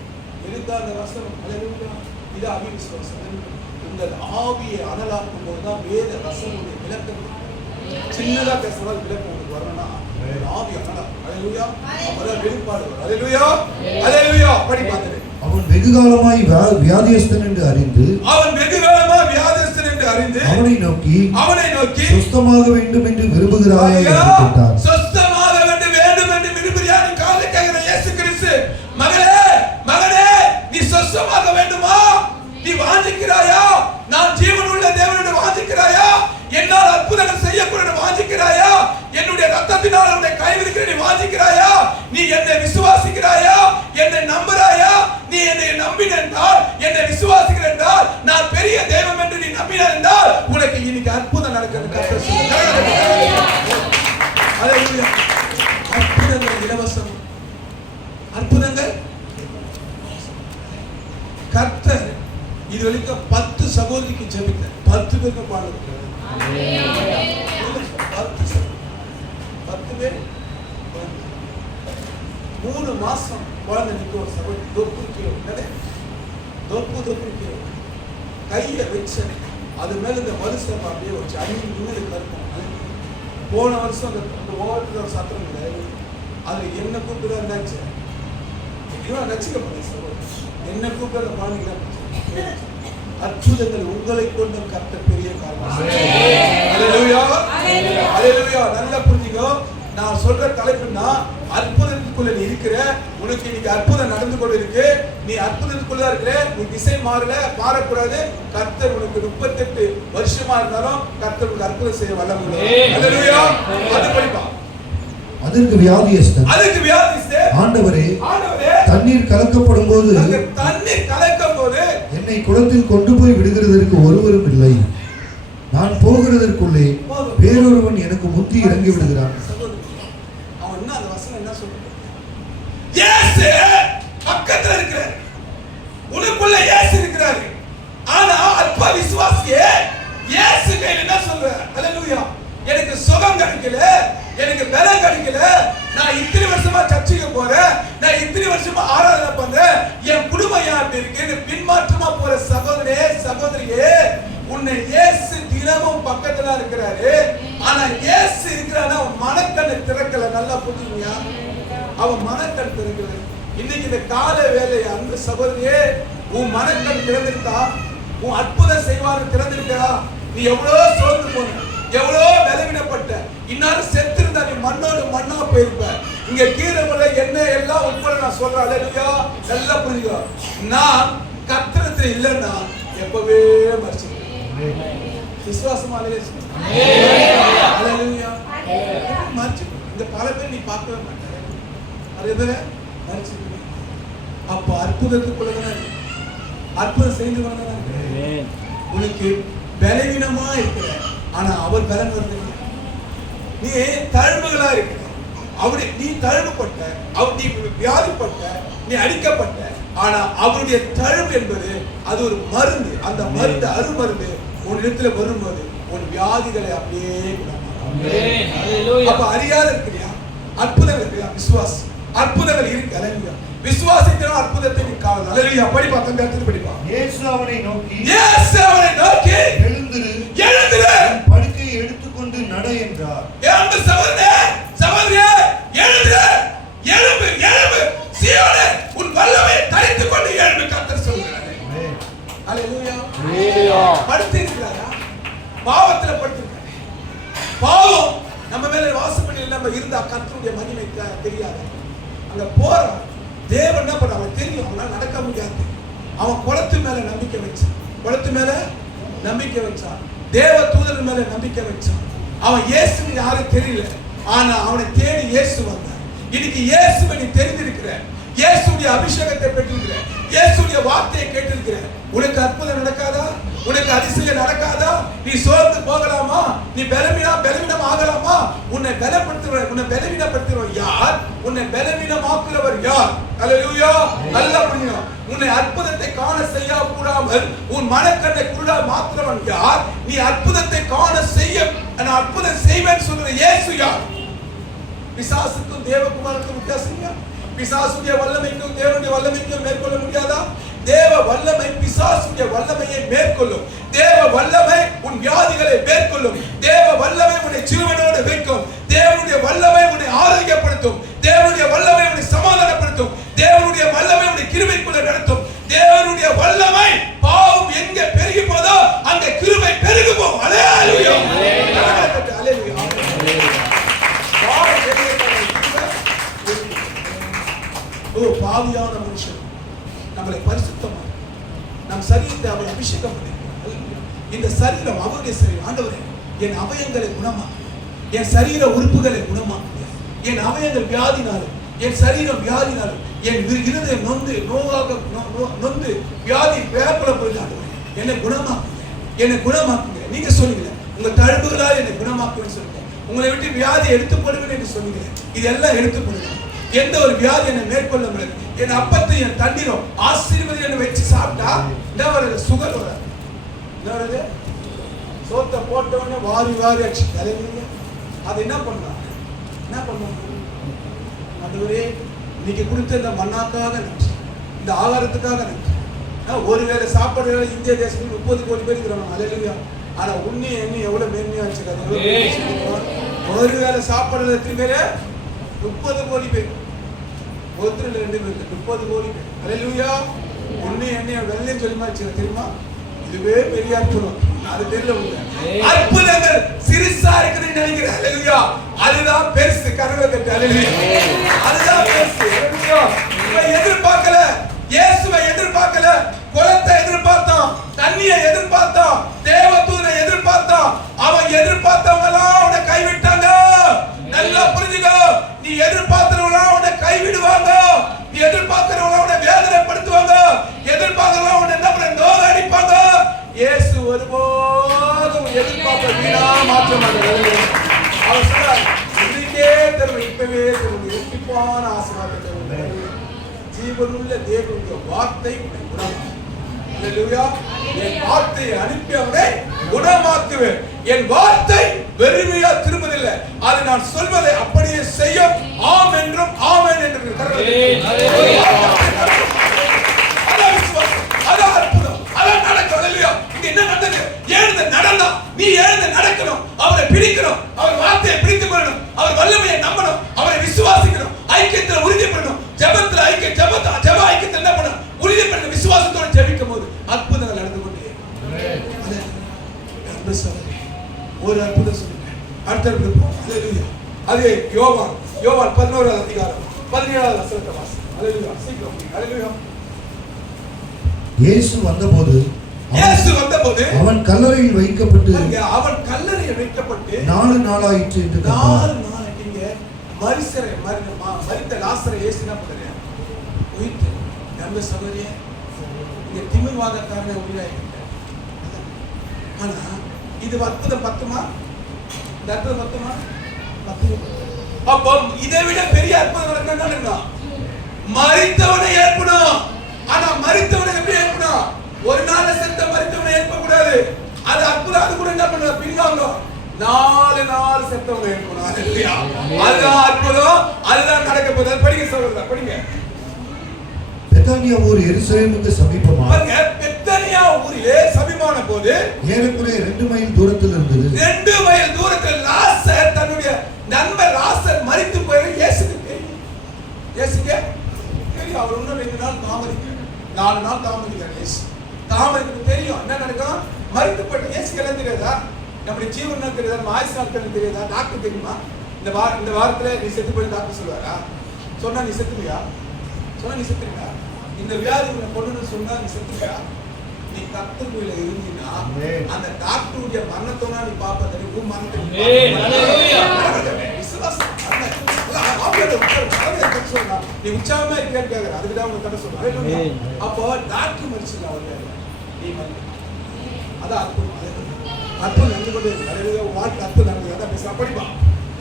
எனக்கு அந்த வசனம். அல்லேலூயா. இது அவிசுவாசம். உங்கள் ஆவியை அனலாக்கும் போதுதான் வேத வசனமுடைய விளக்கம். சின்னதா பேசுறதால் விளக்கம் உங்களுக்கு வரணும்னா ஆவி அனலா. அல்லேலூயா. அப்பதான் வெளிப்பாடு வரும். அல்லேலூயா. அல்லேலூயா. படி பார்த்துட்டு அவன் வெகு காலமாய் வியாதியஸ்தன் என்று அறிந்து அவனை நோக்கி சுத்தமாக வேண்டும் என்று விரும்புகிறாயா என்று கேட்டார். சுத்தமாக வேண்டும் என்று விரும்புகிறாயா? நீ காலை கேட்கிற இயேசு கிறிஸ்து, மகளே மகனே, நீ சுத்தமாக வேண்டுமா? நீ வாஞ்சிக்கிறாயா? நான் ஜீவனுள்ள தேவனுடைய வாஞ்சிக்கிறாயா? என்னால் அற்புதங்கள் செய்யக்கூட வாஞ்சிக்கிறாயா? என்னுடைய ரத்தத்தினால் உன்னை கைவிடுகிற நீ வாஞ்சிக்கிறாயா? நீ என்னை விசுவாசிக்கிறாயா? என்னை நம்புறாயா? நீ என்னை நம்பினால், என்னை விசுவாசிக்கிற என்றால், நான் பெரிய தெய்வம் என்று நீ நம்பினார் என்றால் உனக்கு இன்னைக்கு அற்புதம் நடக்கிறது. கர்த்தர் சொல்லுகிறார். அல்லேலூயா. அற்புதங்கள் இலவசம். அற்புதங்கள் கர்த்தர் இது வரைக்கும் 10 சகோதரிக்கு ஜெபித்தார். 10 பேருக்கு பாடுகிறார். 10 பேர் 3 மாசம் குழந்தை நிற்க ஒரு சகோதரி தொப்பு கையை வச்ச அது மேல இந்த வருஷம் அப்படியே வச்சு 5 நிமிடம் கருப்போம். போன வருஷம் அந்த ஓரத்தில் ஒரு சத்திரம் இல்லை, அது என்ன கூப்பிட்டு இருந்தாச்சு ரசிக்கப்பட்ட சகோதரி என்ன கூப்பிட்டு பாண்டிக்கிறாங்க. அற்புதங்கள் உங்களை கொண்டு கர்த்தர் பெரிய காரணம். அல்லேலூயா. அல்லேலூயா. நல்லா புரிஞ்சுக்கோ. நான் சொல்ற தலைப்புன்னா அற்புதத்துக்குள்ள நீ இருக்கிற, உனக்கு இன்னைக்கு அற்புதம் நடந்து கொண்டு இருக்கு. நீ அற்புதத்துக்குள்ள இருக்கிற, நீ திசை மாறல, மாறக்கூடாது. கர்த்தர் உனக்கு 38 வருஷமா இருந்தாலும் கர்த்தர் உனக்கு அற்புதம் செய்ய வல்லவர். அல்லேலூயா. அது படிப்பா. அதற்கு வியாதியஸ்தன் ஆண்டவரே, தண்ணீர் கலக்கப்படும் போது என்னை குளத்தில் கொண்டு போய் விடுகிறதற்கு ஒருவரும் இல்லை. நான் போகிறதற்குள்ளே வேறொருவன் எனக்கு முந்தி இறங்கி விடுகிறான். பக்கத்துல இருக்கிறார், உனக்குள்ள இயேசு இருக்கிறார். ஆனா அல்ப விசுவாசியே இயேசு கையில என்ன சொல்ற? ஹல்லேலூயா. எனக்கு சுகம் கிடைக்கல, எனக்கு பலம் கிடைக்கல, நான் இத்தனை வருஷமா சர்ச்சுக்கு போறேன், நான் இத்தனை வருஷமா ஆராதனை பண்றேன், என் குடும்பம் அப்படி இருக்கு, பின்மாற்றமா போற சகோதரே சகோதரியே, உன்னை இயேசு தினமும் பக்கத்துல இருக்கிறாரு. ஆனா இயேசு இருக்கிறானா அவன் மனக்கண்ணை திறக்கல. நல்லா புரிஞ்சுங்க, அவன் மனக்கண் திறக்கல. இன்னைக்கு இந்த கால வேலை அன்பு சகோதரியே, உன் மனக்கண் திறந்திருக்கா? உன் அற்புதம் செய்வாரு திறந்திருக்கா? நீ எவ்வளவு சோர்ந்து போன, எவ்வளவு பலவீனப்பட்ட, இன்னாலும் செத்து இருந்தா நீ மண்ணோடு மண்ணா போயிருப்ப. இங்க கீரைமுறை என்ன எல்லாம் உட்பட நான் சொல்றேன். அல்லேலூயா. நல்லா புரியுங்க, நான் கர்த்தரத்துல இல்லைன்னா எப்பவே மறிச்சிருக்கேன். விசுவாசமா அல்லேலூயா மறிச்சு. இந்த பல பேர் நீ பார்க்கவே மாட்டேன், அது எதுல மறிச்சிருக்கேன். அப்ப அற்புதத்துக்குள்ளதான் அற்புதம் செய்து கொண்டதான் உனக்கு பலவீனமா இருக்கிற, ஆனா அவர் பலன் வருது. நீ தழும்புகளா இருக்கிற, அவருடைய நீ தழும்பப்பட்ட, அவர் நீ வியாதிப்பட்ட, நீ அடிக்கப்பட்ட, ஆனா அவருடைய தழும்பு என்பது அது ஒரு மருந்து. அந்த மருந்து அருமருந்து உன் இடத்துல வரும்போது உன் வியாதிகளை அப்படியே குணமாக்கும். அப்ப அறியாத இருக்கிறியா? அற்புதம் இருக்கிறியா? விசுவாசி அற்புதங்கள் இருக்கு. அல்லேலூயா. விசுவாசித்தால் அற்புதத்தை நீ காணலாம். அல்லேலூயா. படிப்பா, தம்பி அடுத்து படிப்பா. இயேசு அவனை நோக்கி எழுந்திரு, எழுந்திரு, படுக்கையை எடுத்துக்கொண்டு நட என்றார். அன்பு சகோதரனே சகோதரியே, எழுந்திரு, எழும்பு, எழும்பு, சீயோனே உன் வல்லமையை தரித்துக் கொண்டு எழும்பு, கர்த்தர் சொல்கிறார். அல்லேலூயா. படுத்திருக்கிறாரா? பாவத்துல படுத்திருக்காரு. பாவம் நம்ம மேல வாசம் பண்ணி நம்ம இருந்தா கர்த்தருடைய மகிமை தெரியாது. அங்க போறான், தேவன் என்ன பண்ண, அவன் தெரியும் அவனால நடக்க முடியாது. அவன் குளத்து மேல நம்பிக்கை வச்சான், குளத்து மேல நம்பிக்கை வச்சான், தேவ தூதர் மேல நம்பிக்கை வச்சான். அவன் இயேசுன்னு யாரும் தெரியல, ஆனா அவனை தேடி இயேசு வந்தான். இன்னைக்கு இயேசுவை நீ தெரிந்திருக்கிற, இயேசுடைய அபிஷேகத்தை பெற்றிருக்கிற, இயேசுடைய வார்த்தையை கேட்டிருக்கிற, உனக்கு அற்புதம் நடக்காதா? உனக்கு அதிசயம் நடக்காதா? நீ சோர்ந்து போகலாமா? நீ பலவீனம் ஆகலாமா? உன்னை பலப்படுத்துறவர், உன்னை பலவீனப்படுத்துறவர் யார்? உன்னை பலவீனமாக்குறவர் யார்? அல்லேலூயா. நல்லா புரியுங்க. உன்னை அற்புதத்தை காண செய்ய கூடாமல் உன் மனக்கண்ணை குருடா மாத்துறவன் யார்? நீ அற்புதத்தை காண செய்ய, நான் அற்புதம் செய்வேன் சொல்ற இயேசு யார்? பிசாசுக்கும் தேவகுமாரனுக்கும் வித்தியாசம். பிசாசுடைய வல்லமைக்கும் தேவனுடைய வல்லமைக்கும் மேற்கொள்ள முடியாதா? தேவ வல்லமை பிசாசுடைய வல்லமையை மேற்கொள்ளும். தேவ வல்லமை உன் வியாதிகளை மேற்கொள்ளும். தேவ வல்லமை உன்னை ஜீவனோடு வைக்கும். தேவனுடைய வல்லமை உன்னை ஆரோக்கியப்படுத்தும். தேவனுடைய வல்லமை உன்னை சமாதானப்படுத்தும். தேவனுடைய வல்லமை உன்னை கிருபைக்குள்ள நடத்தும். தேவனுடைய வல்லமை பாவம் எங்க பெருகி போதோ அங்க கிருபை பெருகுவோம். அல்லேலூயா. அல்லேலூயா. பாவியான மனுஷன் நம்மளை பரிசுத்தமாக நம் சரீரத்தை அவர் அபிஷேகம் பண்ணி, இந்த சரீரம் அவருடைய சரீரம். ஆண்டவரே, என் அவயங்களை குணமாக்கு, என் சரீர உறுப்புகளை குணமாக்கு, என் அவயங்கள் வியாதினாலும், என் சரீரம் வியாதினாலும், என் இருதயம் நொந்து நொந்து வியாதி வேப்பலப்படுது. ஆண்டவரே, என்னை குணமாக்குங்க, என்னை குணமாக்குங்க. நீங்க சொல்லுங்க, உங்க தழும்புகளால் என்னை குணமாக்குன்னு சொல்லுங்க. உங்களை விட்டு வியாதி எடுத்து போடுவேன் என்று சொன்னீங்க. இதெல்லாம் எடுத்து போடுங்க. எந்த ஒரு வியாதி என்னை மேற்கொள்ள முடியாது. என் அப்பத்தை என் தண்ணீரும் ஆசீர்வதி என்ன வச்சு சாப்பிட்டா என்ன வருது? சுகர் வர என்ன வருது? சோத்தை போட்டவொடனே வாரி வாரி அடிச்சு தலைவீங்க. அது என்ன பண்ணலாம்? என்ன பண்ணுவாங்க? ஆண்டவரே, இன்னைக்கு கொடுத்த இந்த மண்ணாக்காக நன்றி, இந்த ஆகாரத்துக்காக நன்றி. ஒருவேளை சாப்பாடு இந்திய தேசத்தில் 30 கோடி பேர் இருக்கிறாங்க. அல்லேலூயா. ஆனா உன்னி எண்ணி எவ்வளவு மேன்மையா வச்சிருக்காங்க. ஒருவேளை சாப்பாடு எத்தனை பேரு? 30 கோடி பேர். ஒருத்தர் 2 பேர் 30 கோடி பேர். அல்லேலூயா. உன்னி எண்ணி வெள்ளையும் சொல்லிமா தெரியுமா? இதுவே பெரிய அற்புதம். அது தெரியல. அற்புதங்கள் சிறுசா இருக்குன்னு நினைக்கிறேன். அல்லேலூயா. அதுதான் பெருசு. கரங்களை தட்டி அல்லேலூயா. அதுதான் பெருசு. அல்லேலூயா. இவன் எதிர்பார்க்கல, இயேசுவை எதிர்பார்க்கல, குலத்தை எதிர்பார்த்தான், தண்ணியை எதிர்பார்த்தான், தேவதூதனை எதிர்பார்த்தான். அவன் எதிர்பார்த்தவங்க எல்லாம் அவனை கைவிட்டாங்க. நல்லா புரிஞ்சுக்க. நீ எதிர்பார்க்கிறவங்கள உன்னை கைவிடுவாங்க, நீ எதிர்பார்க்கிறவங்கள உன்னை வேதனைப்படுத்துவாங்க, எதிர்பார்க்கிறவங்க உன்னை என்ன பண்ண நோக அடிப்பாங்க. இயேசு ஒருபோதும் எதிர்பார்ப்பை வீணா மாற்ற மாட்டார். அவர் சொல்றார், இன்னைக்கே தரும், இப்பவே தரும் இரட்டிப்பான ஆசீர்வாதத்தை ஜீவனுள்ள தேவனுடைய வார்த்தை உன்னை குணமாக்கும். அல்லேலூயா. என் வார்த்தையை அனுப்பி அவனை குணமாக்குவேன். என் வார்த்தை வெறுமையா திரும்பதில்லை, அது நான் சொல்வதை அப்படியே செய்யும். ஆம் என்றும் ஆமென் என்றும் அதான் விசுவாசம், அதான் அற்புதம், அதான் நடக்கும். அல்லேலூயா. இங்க என்ன நடந்தது? எழுந்து நடந்தா நீ எழுந்து நடக்கணும், அவரை பிடிக்கணும், அவர் வார்த்தையை பிடித்துக் கொள்ளணும், அவர் வல்லமையை நம்பணும், அவரை விசுவாசிக்கணும், ஐக்கியத்தில் உறுதிப்படணும். ஜெபத்துல ஐக்கியம், ஜெப ஐக்கியத்தில் என்ன பண்ணணும்? உறுதிப்பட விசுவாசத்தோட ஜெபிக்கும் போது அற்புதங்கள் நடந்து கொண்டே. ஒரு அற்புதம் சொல்லுங்க, அடுத்த அற்புதம். அல்லேலூயா. அது யோவான் 11வது அதிகாரம் 17வது வசனத்தை வாசி. அல்லேலூயா. சீக்கிரம். அல்லேலூயா. இயேசு வந்தபோது அவன் கல்லறையில் வைக்கப்பட்டு 4 நாளாயிற்று என்று கண்டார். 4 நாளைக்கு மரித்த லாசரை இயேசு என்ன பண்றாரு? உயிர்த்து. நம்ம சகோதரியே, இங்க திமிர்வாதக்காரனை உயிராயிட்டார். ஆனா இது அற்புதம் பத்துமா? இந்த அற்புதம் பத்துமா? அப்போ இதை விட பெரிய அற்புதம் நடக்கணும்னா மரித்தவனை ஏற்படும். ஆனா மரித்தவனை எப்படி ஏற்படும்? ஒரு நாள் செத்த மரித்தவனை ஏற்ப கூடாது. அது அற்புதம். அது கூட என்ன பண்ணுவா? பின்வாங்க. 4 நாள் செத்தவனை ஏற்படும். அல்லேலூயா. அதுதான் அற்புதம், அதுதான் நடக்க போகுது. படிங்க சொல்றதா, படிங்க. பெத்தானியா ஊர் எருசலேமுக்கு சமீபமா. பாருங்க, பெத்தானியா ஊரிலே சமீபமான போது ஏறக்குறைய 2 மைல் தூரத்தில் இருந்தது. 2 மைல் தூரத்தில் லாசர், தன்னுடைய நண்பர் லாசர் மரித்து போய் இயேசுக்கு தெரியும். இயேசுக்கு தெரியும். அவர் இன்னும் 2 நாள் தாமதிக்கிறார், 4 நாள் தாமதிக்கிறார். இயேசு தாமதிக்கு தெரியும் என்ன நடக்கும். மரித்து போயிட்டு இயேசுக்கு எல்லாம் தெரியாதா? நம்முடைய ஜீவன் தெரியாதா? நம்ம ஆயுசு நாட்கள் தெரியாதா? டாக்டர் தெரியுமா? இந்த வாரத்துல நீ செத்து போய் டாக்டர் சொல்லுவாரா? சொன்னா நீ செத்துவியா? சொன்னா நீ செத்துவியா? இந்த வியாதி உன்னை கொண்டு சொன்னா நீ செத்துவியா? நீ கர்த்தருக்குள்ள இருந்தீனா அந்த டாக்டருடைய மரணத்தோட நீ பாப்ப தெரியும். உன் மரணத்தை விசுவாசம் நீ உற்சாகமா இருக்கியான்னு கேக்குற. அதுக்குதான் உங்க கதை சொல்றேன். அப்போ டாக்டர் மரிச்சுல அவங்க நீ அதான் அற்புதம். அற்புதம் நடந்து கொண்டு வாழ்க்கை அற்புதம் நடந்தது. பேச படிப்பா.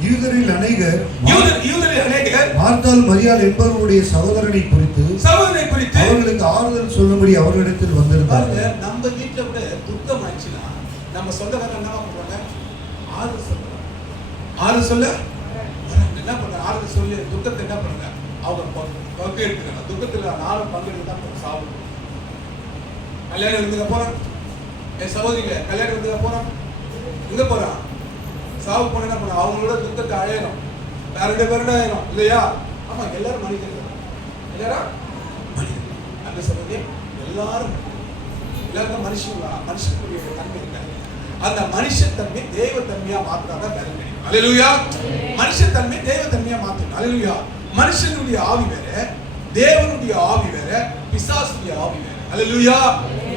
யூதரில் அநேகர் மார்த்தாள் மரியாள் என்பவருடைய சகோதரனை குறித்து அவர்களுக்கு ஆறுதல் சொல்லும்படி அவர்களிடத்தில் வந்திருந்தார்கள். நம்ம வீட்டுல கூட துக்கம் ஆயிடுச்சுன்னா நம்ம சொந்தக்காரங்க என்ன பண்றாங்க? ஆறுதல் சொல்றாங்க. ஆறுதல் சொல்ல என்ன பண்றாங்க? ஆறுதல் சொல்லி துக்கத்தை என்ன பண்றாங்க? அவங்க பங்கு எடுக்கிறாங்க. துக்கத்துல 4 பங்கு எடுத்தா சாப்பிடும். கல்யாணம் இருந்துக்க போறான். என் சகோதரிங்க கல்யாணம் இருந்துக்க போறான். எங்க போறான்? சாவு போன என்ன பண்ண? அவங்களோட துக்கத்தை அழையணும். வேற 2 பேரோட ஆயிரும் இல்லையா? ஆமா, எல்லாரும் மனிதர்கள். எல்லாரும் மனிதர்கள். அந்த சகோதரி எல்லாரும் மனுஷனுடைய தன்மை இருக்காது. அந்த மனுஷத்தன்மை தெய்வத்தன்மையா மாத்தினாதான் வேலை கிடைக்கும். அல்லேலூயா. மனுஷத்தன்மை தெய்வத்தன்மையா மாத்தணும். அல்லேலூயா. மனுஷனுடைய ஆவி வேற, தேவனுடைய ஆவி வேற, பிசாசுடைய ஆவி வேற. அல்லேலூயா.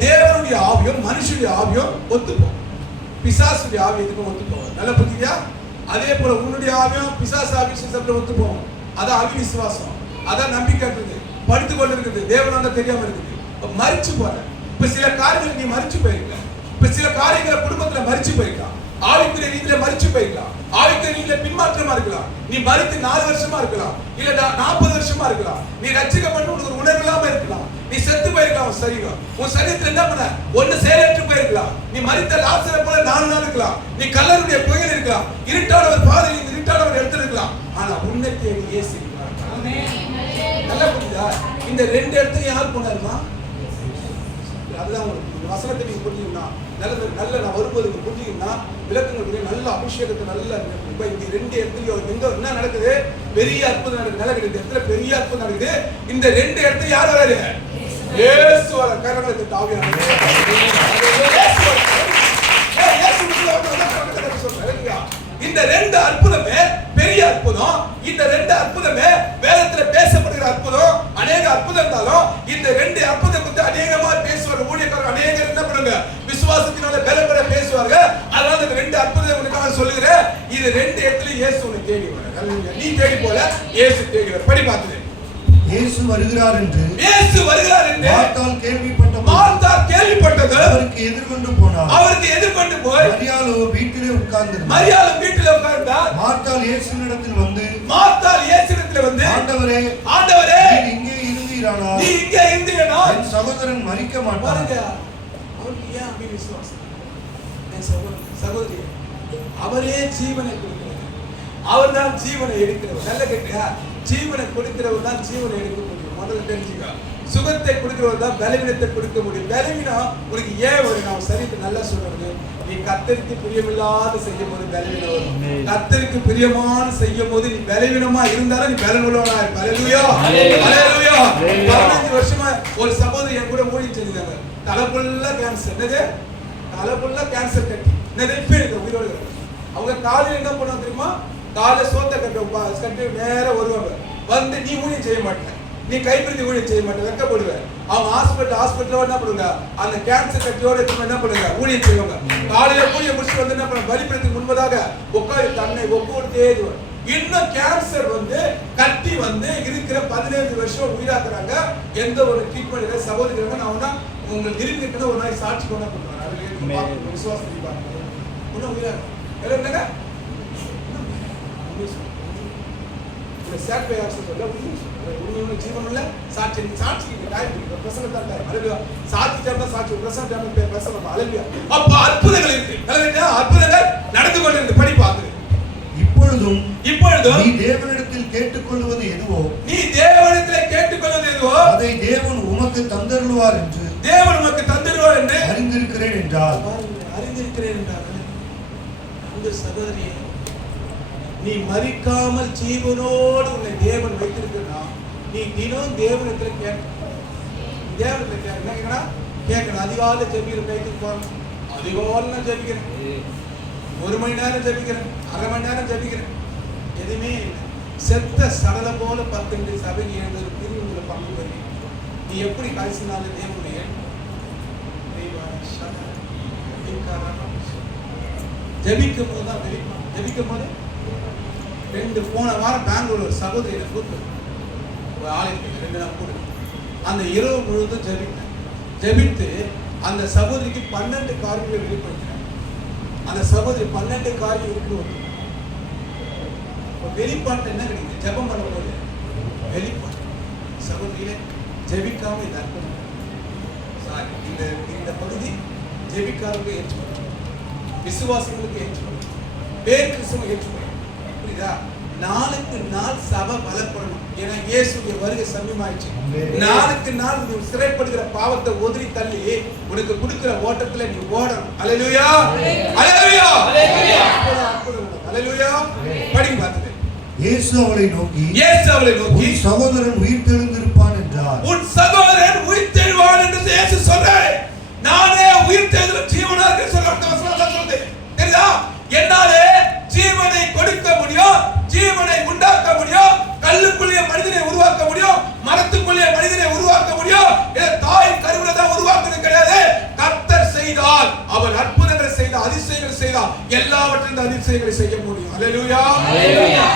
தேவனுடைய ஆவியும் மனுஷனுடைய ஆவியும் ஒத்துப்போம். பிசாசுடைய ஆவி எதுக்கும் ஒத்துப்போம். நல்ல புரியுதா? அதே போல உன்னுடைய ஆவியும் பிசாசு ஆவியும் ஒத்துப்போம். அதான் அவிசுவாசம், அதான் நம்பிக்கை இருக்குது, படுத்துக் கொண்டு இருக்குது, தேவனால தெரியாம இருக்குது. மரிச்சு போற. இப்ப சில காரியங்கள் நீ மரிச்சு போயிருக்க. இப்ப சில காரியங்களை குடும்பத்துல மரிச்சு போயிருக்கலாம். ஆவிக்குரிய ரீதியில மரிச்சு போயிருக்கலாம். ஆவிக்குரிய ரீதியில பின்மாற்றமா இருக்கலாம். நீ மரித்து 4 வருஷமா இருக்கலாம், இல்ல 40 வருஷமா இருக்கலாம். நீ ரட்சிக்கப்பட்டு உனக்கு ஒரு உணர்வு இல்லாம இருக்கலாம். நீ செத்து போயிருக்கலாம். உன் சரீரத்துல என்ன பண்ண? ஒண்ணு செயலற்று போயிருக்கலாம். நீ மரித்த லாசரை போல 4 நாள் இருக்கலாம். நீ கல்லறையுடைய புகையில் இருக்கலாம். இருட்டான ஒரு பாதையில் இருட்டான ஒரு இடத்துல இருக்கலாம். ஆனா உன்னை தேடி இயேசு இருக்கிறார். நல்லா புரியுதா? இந்த 2 இடத்துல யார் போனாருமா? அதுதான் உங்களுக்கு வசனத்தை நீங்க புரிஞ்சுக்கணும். நல்ல நான் வரும்போது புரிஞ்சுக்கணும்னா விளக்கங்களுக்கு நல்ல அபிஷேகத்தை நல்ல. இப்ப இந்த 2 இடத்துலயும் எங்க என்ன நடக்குது? பெரிய அற்புதம் நடக்குது. நல்ல கிடையாது இடத்துல பெரிய அற்புதம் நடக்குது. இந்த 2 இடத்துல யார் வராரு? இயேசு வர. கரங்களை தாவியான இந்த 2 அற்புதமே பெரிய அற்புதம். இந்த 2 அற்புதமே வேதத்துல பேசப்படுகிற அற்புதம். அநேக அற்புதம் இருந்தாலும் இந்த 2 அற்புதம் குறித்து அநேகமா பேசுவாங்க. ஊழியக்காரர் அநேகர் என்ன பண்ணுங்க? விசுவாசத்தினால பலப்பட பேசுவாங்க. அதனால இந்த 2 அற்புதம் உனக்காக சொல்லுகிறேன். இது 2 இடத்துல இயேசு உன்னை தேடி வரார். நீ தேடி போல, இயேசு தேடி வர. படி பார்த்தது. இயேசு வருகிறார் என்று மார்த்தாள் கேள்விப்பட்டது அவருக்கு எதிர்கொண்டு போனார். போய் மரியாள் வீட்டிலே உட்கார்ந்தார். மார்த்தாள் இயேசுவினிடத்தில் வந்து ஆண்டவரே நீர் இங்கே இருந்தீரானால் என் சகோதரன் மரிக்க மாட்டார். அவருக்கு ஏன் அப்படி விசுவாசம்? என் சகோதரி, அவரே ஜீவனை கொடுக்கிறவர், அவர் தான் ஜீவனை எடுக்கிறவர். நல்ல கேட்டியா? ஜீவனை கொடுக்கிறவர் தான் ஜீவனை எடுக்க முடியும். முதல்ல தெரிஞ்சுக்க. சுகத்தை கொடுக்கிறவர் தான் பலவீனத்தை கொடுக்க முடியும். பலவீனம் உனக்கு ஏன் வரும்? நான் சரிக்கு நல்லா சொல்றது, நீ கர்த்தருக்கு பிரியமில்லாத செய்யும் போது பலவீனம் வரும். கர்த்தருக்கு பிரியமான செய்யும் போது நீ பலவீனமா இருந்தாலும் நீ பலனுள்ளவனா இருப்ப. ஹல்லேலூயா, ஹல்லேலூயா. 15 வருஷமா ஒரு சகோதரி என் கூட ஊழியம் செஞ்சாங்க. தலைப்புள்ள கேன்சர். என்னது? தலைப்புள்ள கேன்சர் கட்டி. என்னது? இப்ப இருக்கு உயிரோடு இருக்கு. அவங்க காலையில என்ன பண்ணுவாங்க தெரியுமா? காலை சோத்த கட்டி நேர வருவாங்க. வந்து நீ ஊழியம் செய்ய மாட்டேன், நீ கைப்பிடித்து ஊழியம் செய்ய மாட்டேன், வெக்கப்படுவேன். அவங்க ஹாஸ்பிட்டல் என்ன பண்ணுங்க, அந்த கேன்சர் கட்டியோட என்ன பண்ணுங்க, ஊழியம் செய்வாங்க. காலையில ஊழியம் முடிச்சு வந்து என்ன பண்ணுங்க, பலிபீடத்துக்கு முன்பதாக உட்காந்து தன்னை ஒவ்வொருத்தே இன்னும் கேன்சர் வந்து கட்டி வந்து இருக்கிற 15 வருஷம் உயிராக்குறாங்க. எந்த ஒரு ட்ரீட்மெண்ட் இல்லை. சகோதரிகள் நான் ஒன்னா உங்களுக்கு இருக்குன்னு ஒரு நாள் சாட்சி கொண்டா கொடுக்குறாங்க. விசுவாசம் ஒன்னும் உயிராக என்னங்க ஜீவனுள்ள சாட்சி சாட்சிக்கு டைம் இருக்கு. பிரசங்கத்தா ஹல்லேலூயா. சாட்சி டைம்ல சாட்சி, பிரசங்க டைம்ல பிரசங்கம். ஹல்லேலூயா. அப்ப அற்புதங்கள் இருக்கு. ஹல்லேலூயா. அற்புதங்கள் நடந்து கொண்டிருக்கு. படி பாக்குது. இப்பொழுதும் நீ தேவனிடத்தில் கேட்டுக்கொள்வது எதுவோ அதை தேவன் உமக்கு தந்தருளுவார் என்று அறிந்திருக்கிறேன் என்றால். அந்த சகோதரியே, நீ மரிக்காமல் ஜீவனோடு உன்னை தேவன் வைத்திருக்கிறா, நீ தினம் தேவனிடத்தில் கேட்கணும். அதிகாலை ஜெபிக்கிறேன், கைத்துக்கு போறேன், அதிகாலை நான் ஜெபிக்கிறேன், 1 மணி நேரம் ஜெபிக்கிறேன், 1/2 மணி நேரம் ஜெபிக்கிறேன், எதுவுமே இல்லை. செத்த சடல போல 10 சபைக்கு 70 பிரிவுகளை பங்கு பெறுவீங்க. நீ எப்படி கடைசி நாள் தேவனுடைய ஜெபிக்கும் போது தான் ஜெபிக்கும் போது போன வாரம் பெங்களூர் ஒரு சகோதரியை கூட்டு ஒரு ஆலயத்துக்கு 2 நாள் கூட அந்த இரவு முழுவதும் ஜெபித்து அந்த சகோதரிக்கு 12 காரியங்களை வெளிப்படுத்தினார். அந்த சகோதரி 12 காரியம் இருக்கு. வெளிப்பாட்டு என்ன கிடைக்குது? ஜெபம் பண்ணும்போது வெளிப்பாட்டு. சகோதரியிலே ஜெபிக்காம இந்த அர்த்தம் சாரி, இந்த பகுதி ஜெபிக்காரங்க ஏற்றுக்கொள்ளும், விசுவாசிகளுக்கு ஏற்றுக்கொள்ளும், பேர் கிறிஸ்தவ ஏற்றுக்கொள்ளும். புரியுதா? நாளுக்கு நாள் சபை பலப்படணும். ஏன்னா இயேசுடைய வருகை சமீபமாயிடுச்சு. நாளுக்கு நாள் நீ சிறைப்படுகிற பாவத்தை உதறி தள்ளி உனக்கு கொடுக்கிற ஓட்டத்துல நீ ஓடணும். ஹல்லேலூயா, ஹல்லேலூயா, ஹல்லேலூயா. படிங்க பார்த்துட்டு. இயேசு அவளை நோக்கி உன் சகோதரன் உயிர்த்தெழுந்திருப்பான் என்றார். உன் சகோதரன் உயிர்த்தெழுவான் என்று இயேசு சொல்றார். நானே உயிர்த்தெழுதலும் ஜீவனா இருக்க சொல்றது தெரியுதா? என்னாலே ஜீவனை கொடுக்க முடியும், ஜீவனை உண்டாக்க முடியும், கல்லுக்குள்ளே மனிதனை உருவாக்க முடியும், மரத்துக்குள்ளே மனிதனை உருவாக்க முடியும். தாய் கருவில தான் உருவாக்குறது கிடையாது. கர்த்தர் செய்தால், அவர் அற்புதங்களை செய்தால், அதிசயங்களை செய்தால், எல்லாவற்றிலும் அதிசயங்களை செய்ய முடியும். ஹல்லேலூயா,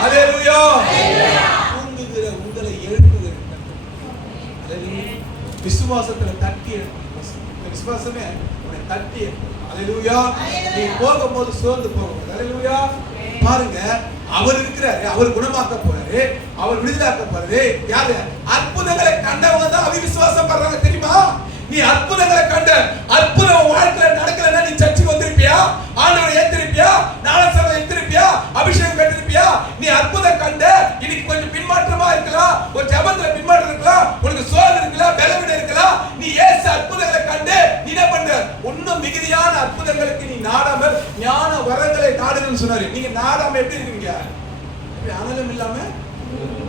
ஹல்லேலூயா. தூங்குகிற உங்களை எழுப்புகிற விசுவாசத்துல தட்டி எழுப்பு. விசுவாசமே உன்னை தட்டி எழுப்பு. ஹல்லேலூயா. நீ போகும்போது சோர்ந்து போகும்போது ஹல்லேலூயா. பாருங்க, அவர் இருக்கிறாரு, அவர் குணமாக்க போறாரு, அவர் விடுதலாக்க போறாரு. யாரு? அற்புதங்களை கண்டவங்க தான் அவிசுவாசம் பண்றாங்க. தெரியுமா? நீ அற்புதங்களை கண்ட, அற்புதம் வாழ்க்கையில நடக்கலன்னா நீ சர்ச்சுக்கு வந்திருப்பியா? ஆண்டவரை ஏத்திருப்பியா? ஞானஸ்நானம் எடுத்திருப்பியா? அபிஷேகம் பெற்றிருப்பியா? நீ அற்புதம் கண்ட, இன்னைக்கு கொஞ்சம் பின்மாற்றமா இருக்கலாம், ஒரு ஜெபத்துல பின்மாற்றம் இருக்கலாம், உனக்கு சோர்வு இருக்கலாம், பலவீனம் இருக்கலாம். நீ இயேசு அற்புதங்களை கண்டு நீ என்ன பண்ற? இன்னும் மிகுதியான அற்புதங்களுக்கு நீ நாடாமல் ஞான வரங்களை நாடுன்னு சொன்னாரு. நீங்க நாடாம எப்படி இருக்கீங்க? அனலும் இல்லாம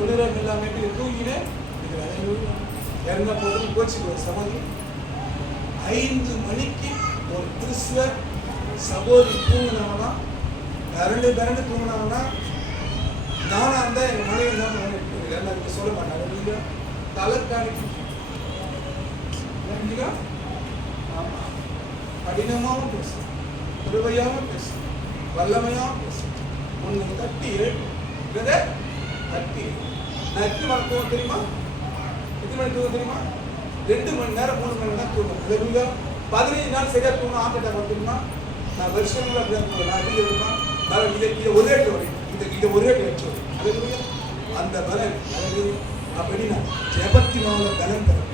குளிரம் இல்லாம எப்படி இருக்கீங்க? இறந்த போது கோச்சிக்கு ஒரு சகோதரி 5 மணிக்கு ஒரு கிறிஸ்துவ சகோதரி தூங்கினாங்கன்னா, மிரண்டு தூங்கினாங்கன்னா, நானா இருந்தா எங்க மனைவி தான் சொல்ல மாட்டாங்க. நீங்க தலைக்காணிக்கு ஆமா கடினமாகவும் பேசும், கிருபையாகவும் பேசும், வல்லமையாகவும் பேசும். உன்னை தட்டி எழுப்பு. கட்டி. நான் எத்தனை மணி தூங்க தெரியுமா? எத்தனை மணி தூங்க தெரியுமா? 2 மணி நேரம் 3 மணி நேரம் தூங்கும். ஹalleluya. 15 நாள் சரியா தூங்க ஆகட்டா தெரியுமா? நான் வருஷங்களா அப்படியே தூங்க. நான் எப்படி தெரியுமா? நான் இதை ஒரே டோரி இதை ஒரே வச்சு ஹalleluya. அந்த பலன் ஹalleluya. அப்படினா ஜெபத்தினால பலன் தரும்.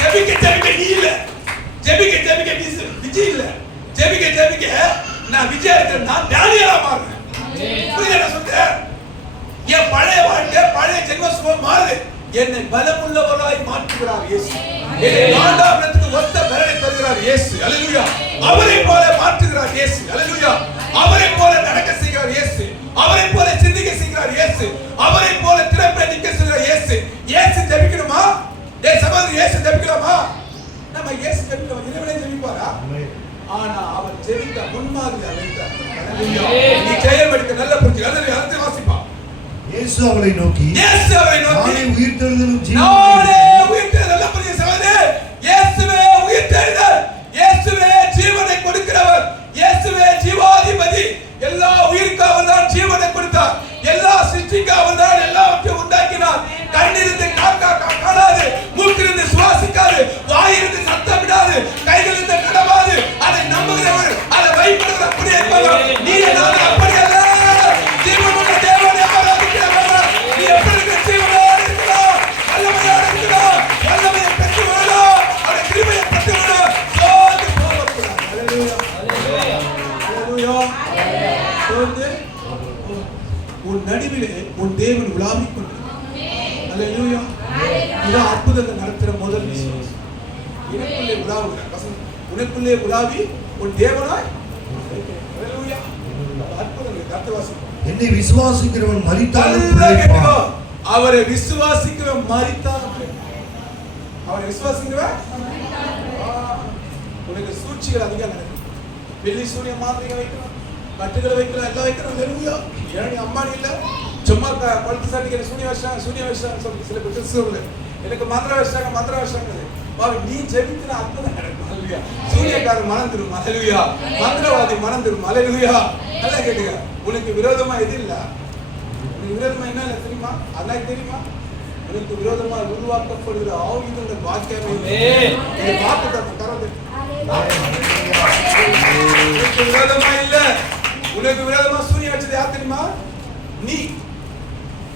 ஜெபிக்க நீ இல்ல. ஜெபிக்க நீ விஜய் இல்ல. ஜெபிக்க நான் விஜய் இருக்கேன். நான் தானியேலா மாறுறேன். புரியுதா நான் சொல்றேன்? என் பழைய வாழ்க்கை பழைய ஜென்ம சுகம் மாறுது. என்னை பலமுள்ளவராய் மாற்றுகிறார் இயேசு. என்னை ஆண்டவருக்கு ஒத்த பலனை தருகிறார் இயேசு. ஹalleluya. அவரை போல மாற்றுகிறார் இயேசு. ஹalleluya. அவரை போல நடக்க செய்கிறார் இயேசு. அவரை போல சிந்திக்க செய்கிறார் இயேசு. அவரை போல திறப்பை நிக்க செய்கிறார் இயேசு. இயேசு ஜெபிக்கணுமா? சகோதரர் இயேசு ஜெபிக்கலாமா? நம்ம இயேசு ஜெபிக்கலாம். இறைவனை ஜெபிப்பாரா? ஆனா அவர் ஜெபித்த முன்மாதிரி அமைத்தார். ஹalleluya. நீ ஜெயமெடுக்க நல்ல புரிஞ்சு. ஹalleluya. அடுத்து வாசிப்பா. இயேசு அவரை நோக்கி நானே உயிர்த்தெழுதலும் நானே உயிர்த்தெழுதல் நல்ல புரிஞ்சு சகோதரரே. இயேசுவே உயிர்த்தெழுதல். இயேசுவே ஜீவனை கொடுக்கிறவர். இயேசுவே ஜீவாதிபதி. எல்லா உயிருக்கு அவர்தான் ஜீவனை கொடுத்தார். எல்லா சிருஷ்டிக்கு அவர்தான் எல்லாவற்றையும் உண்டாக்கினார். கண்ணிருந்து காணாது, மூக்கிலிருந்து சுவாசிக்காது, வாயிலிருந்து சத்தம் விடாது, கைகளிலிருந்து நடவாது. அதை நம்புகிறவர், அதை வைப்படுகிற அப்படியே இருப்பார். நீ நான் அப்படி அல்ல. ஜீவனுள்ள தேவனை ஆராதிக்கிறவர். நீ எப்படி இருக்க? ஜீவனோடு இருக்கிறார், வல்லமையோடு இருக்கிறார், வல்லமையை பெற்று வாழலாம், அவருடைய கிருபையை பெற்று வாழலாம். சோர்ந்து போகக்கூடாது. ஹalleluya. ஹalleluya. சோர்ந்து உன் நடுவிலே உன் தேவன் உலாவிக் கொண்டிருக்கிறார். ஹalleluya. இது அற்புதங்கள் நடத்துற முதல் விசுவாசம். உனக்குள்ளே உலாவுகிறார். உனக்குள்ளே உலாவி உன் தேவனாய். ஹalleluya. அற்புதங்கள் கர்த்தவாசி. என்னை விசுவாசிக்கிறவன் மரித்தாலும் பிழைப்பான். அவரை விசுவாசிக்கிறவன் மரித்தாலும் பிழைப்பான். அவரை விசுவாசிக்கிறவன் உனக்கு சூழ்ச்சிகள் அதிகம் நடக்கும். வெள்ளி சூரிய மாத்திரை வைக்கலாம், கட்டுகளை வைக்கலாம், எல்லாம் வைக்கலாம். ஹalleluya. ஏன் அம்மானி இல்ல சும்மா பழுத்து சாட்டிக்கிற சூனிய வருஷம் சொல்லி சில பேர் சொல்ல எனக்கு மந்திர வருஷம் பாவி நீ ஜெபிக்கிற அற்புதம் நடக்கும். ஹalleluya. சூரியக்காரன் மறந்துடும். ஹalleluya. மந்திரவாதி மறந்துடும். ஹalleluya. நல்லா கேளுங்க. உனக்கு விரோதமா எது இல்ல? உனக்கு விரோதமா என்ன இல்ல தெரியுமா? அல்லாஹ் தெரியுமா? உனக்கு விரோதமா உருவாக்கப்படுகிற ஆயுதங்கள் வாக்கியமே இதை பார்த்துட்ட கரந்து. உனக்கு விரோதமா இல்ல. உனக்கு விரோதமா சூரிய வச்சது யார் தெரியுமா? நீ.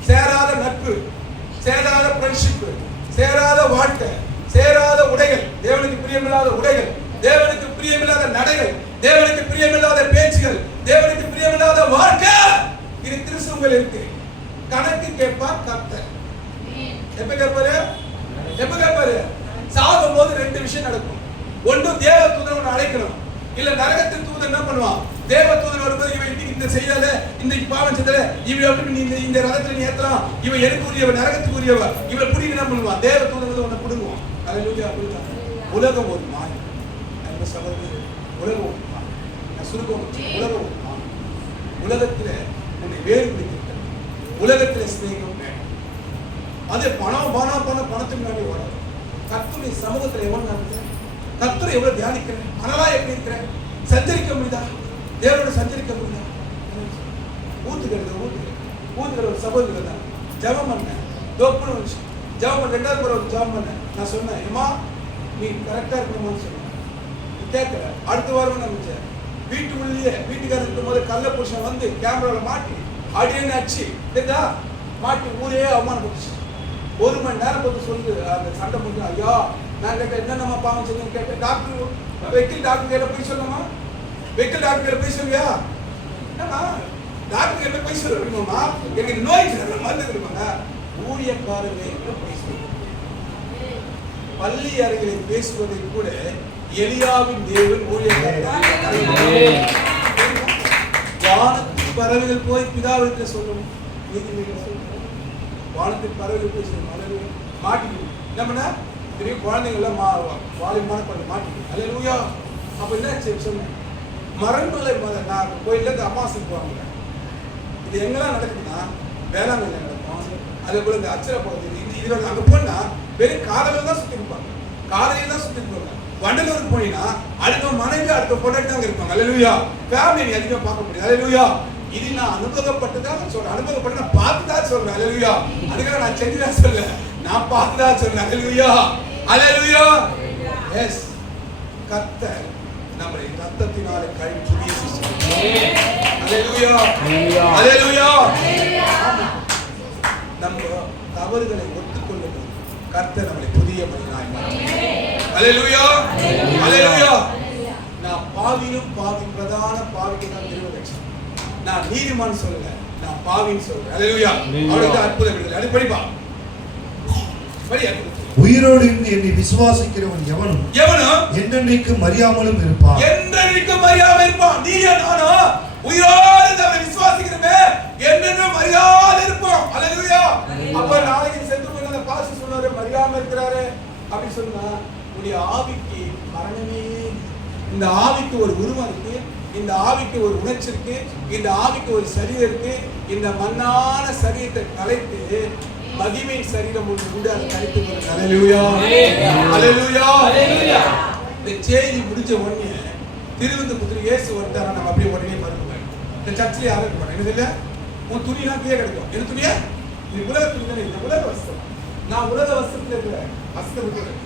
சேராத நட்பு, சேராத ஃப்ரெண்ட்ஷிப், சேராத வாழ்க்கை, சேராத உடைகள், தேவனுக்கு பிரியமில்லாத உடைகள், தேவனுக்கு பிரியமில்லாத நடைகள், தேவனுக்கு பிரியமில்லாத பேச்சுகள், தேவனுக்கு பிரியமில்லாத வாழ்க்கை. இது கிறிஸ்துவுக்குள் இருக்கு. கணக்கு கேட்பார் கர்த்தர். எப்ப கேட்பாரு? சாகும் போது 2 விஷயம் நடக்கும். ஒன்று தேவ தூதன் அழைக்கணும். இல்ல நரகத்தின் தூதன் என்ன பண்ணுவான்? தேவ தூதன் வரும்போது இவன் இந்த செய்யல, இந்த பாவம் செய்யல, இவன் எப்படி இந்த ரதத்துல நீ ஏத்தலாம், இவன் எனக்கு உரியவன், நரகத்துக்கு உரியவன், இவன் புடி என்ன பண்ணுவான்? தேவ தூதன் வந்து உன்னை புடுங்குவான். ஹalleluya. உலகம் ஒரு மாயை. அந்த சகோதரர் உலகம் ஒரு மாயை. நான் சுருக்கம் உலகம் ஒரு மாயை. உலகத்துல உன்னை வேறு பிடிக்கிறது. உலகத்துல ஸ்நேகம் வேணும். அது பணத்துக்கு முன்னாடி வரும். கர்த்தருடைய சமூகத்துல எவ்வளவு நடக்குது? கர்த்தரை எவ்வளவு தியானிக்கிறேன்? மனலா எப்படி இருக்கிறேன்? சஞ்சரிக்க முடியுதா? தேவனோட சஞ்சரிக்க முடியுதா? ஊத்துக்கிறது ஒரு சகோதரர் தான் ஜெபம் பண்ணேன். ஜெபம் பண்ண 2வது முறை ஜெபம் பண்ணேன். நான் சொன்னேன், ஏமா நீ கரெக்டா இருக்கணுமான்னு சொன்னேன். கேட்கல. அடுத்த வாரம் நினைச்சேன். வீட்டுக்குள்ளேயே வீட்டுக்காரர் இருக்கும் போது கள்ள புருஷன் வந்து கேமரால மாட்டி அடியேன்னு அடிச்சு கேட்டா மாட்டி ஊரே அவமானப்பட்டுச்சு. 1 மணி நேரம் பார்த்து சொல்லு அந்த சண்டை போட்டு. ஐயா நான் கேட்டேன், என்னென்னமா பாவம் செய்யணும்னு கேட்டேன். டாக்டர் வெக்கில் டாக்டர் கையில போய் சொல்லணுமா? வெக்கில் டாக்டர் கையில போய் சொல்லியா? என்னமா டாக்டர் கையில போய் சொல்ல முடியுமாமா? எனக்கு நோய் மருந்து கொடுப்பாங்க. ஊழியக்காரர்களே போய் சொல்லுங்க. பள்ளி அறைகளில் பேசுவதை கூட எலியாவின் தேவன் ஊழியக்காரர்கள். வானத்தின் பறவைகள் போய் பிதாவிடத்தில் சொல்லணும். நீதிமன்றம் சொல்லணும். வானத்தின் பறவைகள் போய் சொல்லணும். மாட்டிக்கணும். என்னன்னா பெரிய குழந்தைங்கள்லாம் வாலிமான குழந்தை மாட்டிக்கணும். ஹalleluya. அப்ப என்ன சொன்னேன்? மரண்மலை நான் கோயிலேருந்து அமாவாசைக்கு போவாங்க. இது எங்கெல்லாம் நடக்குதுன்னா வேளாங்கல்ல நடக்கும். அதே போல இந்த அச்சர போகிறது. இது அங்கே போனா வெறும் காலையில் தான் சுற்றி இருப்பாங்க. காலையில் தான் சுற்றி இருப்பாங்க. வண்டலூருக்கு போனீங்கன்னா அடுத்த மனைவி அடுத்த பொண்டாட்டி தான் இருப்பாங்க. ஹalleluya. ஃபேமிலி அதிகமாக பார்க்க முடியாது. ஹalleluya. இது நான் அனுபவப்பட்டுதான் சொல்றேன். அனுபவப்பட்டு நான் பார்த்துதான் சொல்றேன். அல்லேலூயா. அதுக்காக நான் செஞ்சுதான் சொல்ல, நான் பார்த்துதான் சொல்றேன். அல்லேலூயா. அல்லேலூயா. எஸ், கர்த்தர் நம்மை ரத்தத்தினாலே கழுவி புதிய சிருஷ்டி. அல்லேலூயா. அல்லேலூயா. நம்ம தவறுகளை ஒத்துக்கொள்ளும் போது கர்த்தர் நம்மை புதிய மனிதனாய் மாற்றுகிறார். அல்லேலூயா. அல்லேலூயா. நான் பாவியும் பாவி பிரதான பாவிக்கு நான் நிறுவனம். நான் நீதிமான் சொல்லல, நான் பாவின்னு சொல்றேன். அல்லேலூயா. அவருக்கு அற்புதம் விடுதலை. அது படிப்பா. படியா. உயிரோடு இருந்து என்னை விசுவாசிக்கிறவன் எவனும் என்றென்றைக்கும் மரியாமலும் இருப்பான். என்றென்றைக்கும் மரியாமல் இருப்பான். நீயா நானா உயிரோடு அவரை விசுவாசிக்கிறவே என்றென்றும் மரியாதை இருப்போம். அல்லேலூயா. அப்ப நாளைக்கு செத்து போன அந்த பாஸ்டர் சொன்னாரு மரியாமல் இருக்கிறாரு அப்படி சொன்னா உடைய ஆவிக்கு மரணமே. இந்த ஆவிக்கு ஒரு உருவம் இருக்கு, இந்த ஆவிக்கு ஒரு உணர்ச்சி இருக்கு, இந்த ஆவிக்கு ஒரு சரீரம் இருக்கு. இந்த மண்ணான சரீரத்தை கலைத்து மகிமை சரீரம் ஒன்று உண்டு, அதை கலைத்து கொள்ளுங்க. அல்லேலூயா. அல்லேலூயா. அல்லேலூயா. இந்த செய்தி முடிஞ்ச உடனே திருவிருந்தபுத்தூர் இயேசு வந்தாரா நம்ம அப்படியே உடனே பாருங்க. இந்த சர்ச்சிலே யாரும் இருக்க மாட்டேன். இல்ல உன் துணிலாம் கீழே கிடைக்கும். என்ன துணியா? நீ உலக துணி தானே, இந்த உலக வஸ்திரம். நான் உலக வஸ்திரத்துல இருக்கிறேன். வஸ்திரம்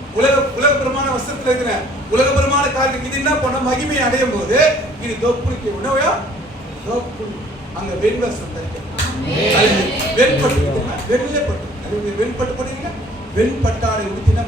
உலகபரமான வஸ்திரத்துல இருக்கிறேன். உலகபரமான காரியத்துக்கு இது என்ன பண்ண மகிமை அடையும் போது இது தொப்புளிக்கு உணவையா தொப்புள் அங்க வெண்வஸ்திரம் தைக்க வெண்பட்டு வெண்ணிலே வெண்பட்டு போட்டீங்கன்னா வெண்பட்டாடை உடுத்தினா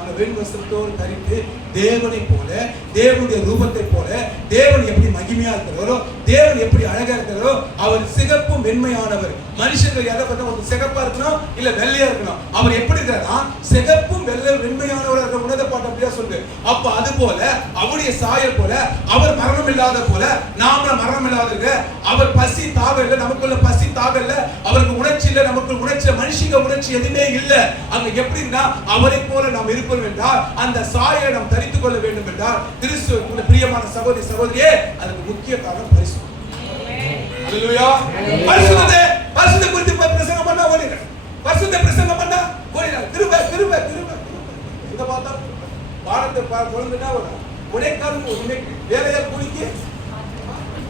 அந்த வெண் வஸ்திரத்தோடு தரித்து தேவனை போல, தேவனுடைய ரூபத்தை போல, தேவன் எப்படி மகிமையா இருக்கிறாரோ, தேவன் எப்படி அழகா இருக்கிறாரோ, அவர் சிகப்பும் வெண்மையானவர். மனுஷர்கள் எதை பார்த்தா ஒரு சிகப்பா இருக்கணும் இல்ல வெள்ளையா இருக்கணும். அவர் எப்படி இருக்கிறாரா சிகப்பும் வெண்மையானவர் இருக்கிற உணர்ந்த பாட்டு அப்படியா சொல்லுது. அப்ப அது போல அவருடைய சாயல் போல அவர் மரணம் இல்லாத போல நாம மரணம் இல்லாத இருக்க. அவர் பசி தாக இல்ல, நமக்குள்ள பசி தாக இல்ல. அவருக்கு உணர்ச்சி இல்ல, நமக்கு உணர்ச்சி மனுஷங்க உணர்ச்சி எதுவுமே இல்ல. அங்க எப்படின்னா அவரை போல நாம் இருப்போம் என்றால் அந்த சாயை நாம் தரித்துக் கொள்ள வேண்டும் என்றால் கிறிஸ்துவுக்குள்ள பிரியமான சகோதரி சகோதரியே அதுக்கு முக்கிய காரணம் பரிசுத்தம். அல்லேலூயா. பரிசுத்தத்தை பரிசுத்த குறித்து பிரசங்கம் பண்ணா ஓடிங்க. பரிசுத்த பிரசங்கம் பண்ணா ஓடிங்க. கிருபை கிருபை கிருபை எங்க பார்த்தா பாடத்தை குழந்தைனா ஒரே காரணம் ஒண்ணுமே வேலையா கூலிக்கு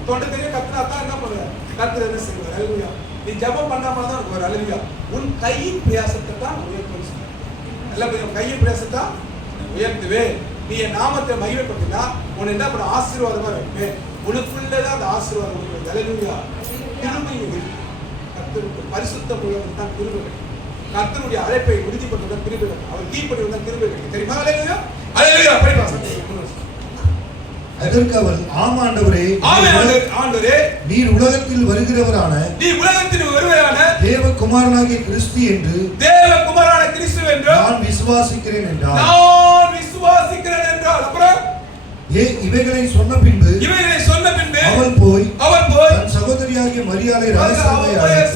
தொண்டை தெரிய கத்துனா தான் என்ன பண்ணுவார்? கத்துற என்ன செய்வார்? அல்லேலூயா. நீ ஜெபம் பண்ணாம தான் இருக்கும். அல்லேலூயா. உன் கையின் பிரயாசத்தை தான் உயர்த்துவேன். நல்ல கையின் பிரயாசத்தை உயர்த்துவே. நீ என் நாமத்தை மகிமைப்படுத்தினா உன்னை என்ன பண்ண ஆசீர்வாதமா வைப்பேன். உனக்குள்ளதான் அந்த ஆசீர்வாதம் கொடுக்கிறது. அல்லேலூயா. கிருபை கர்த்தருக்கு பரிசுத்தம் உள்ளவனுக்கு தான் கிருபை. கர்த்தருடைய அழைப்பை உறுதிப்படுத்த கிருபை. அவர் கீழ்ப்படிவது தான் கிருபை. தெரியுமா? அல்லேலூயா. அல்லேலூயா. படிப்பா சத்தம். அதற்கு அவள் ஆம் ஆண்டவரே, ஆண்டவரே நீர் உலகத்தில் வருகிறவரான தேவகுமாரனாகிய கிறிஸ்து என்று நான் விசுவாசிக்கிறேன் என்றார். அப்புறம் இவைகளை சொன்ன பின்பு அவள் போய் தன் சகோதரியாகிய மரியாளை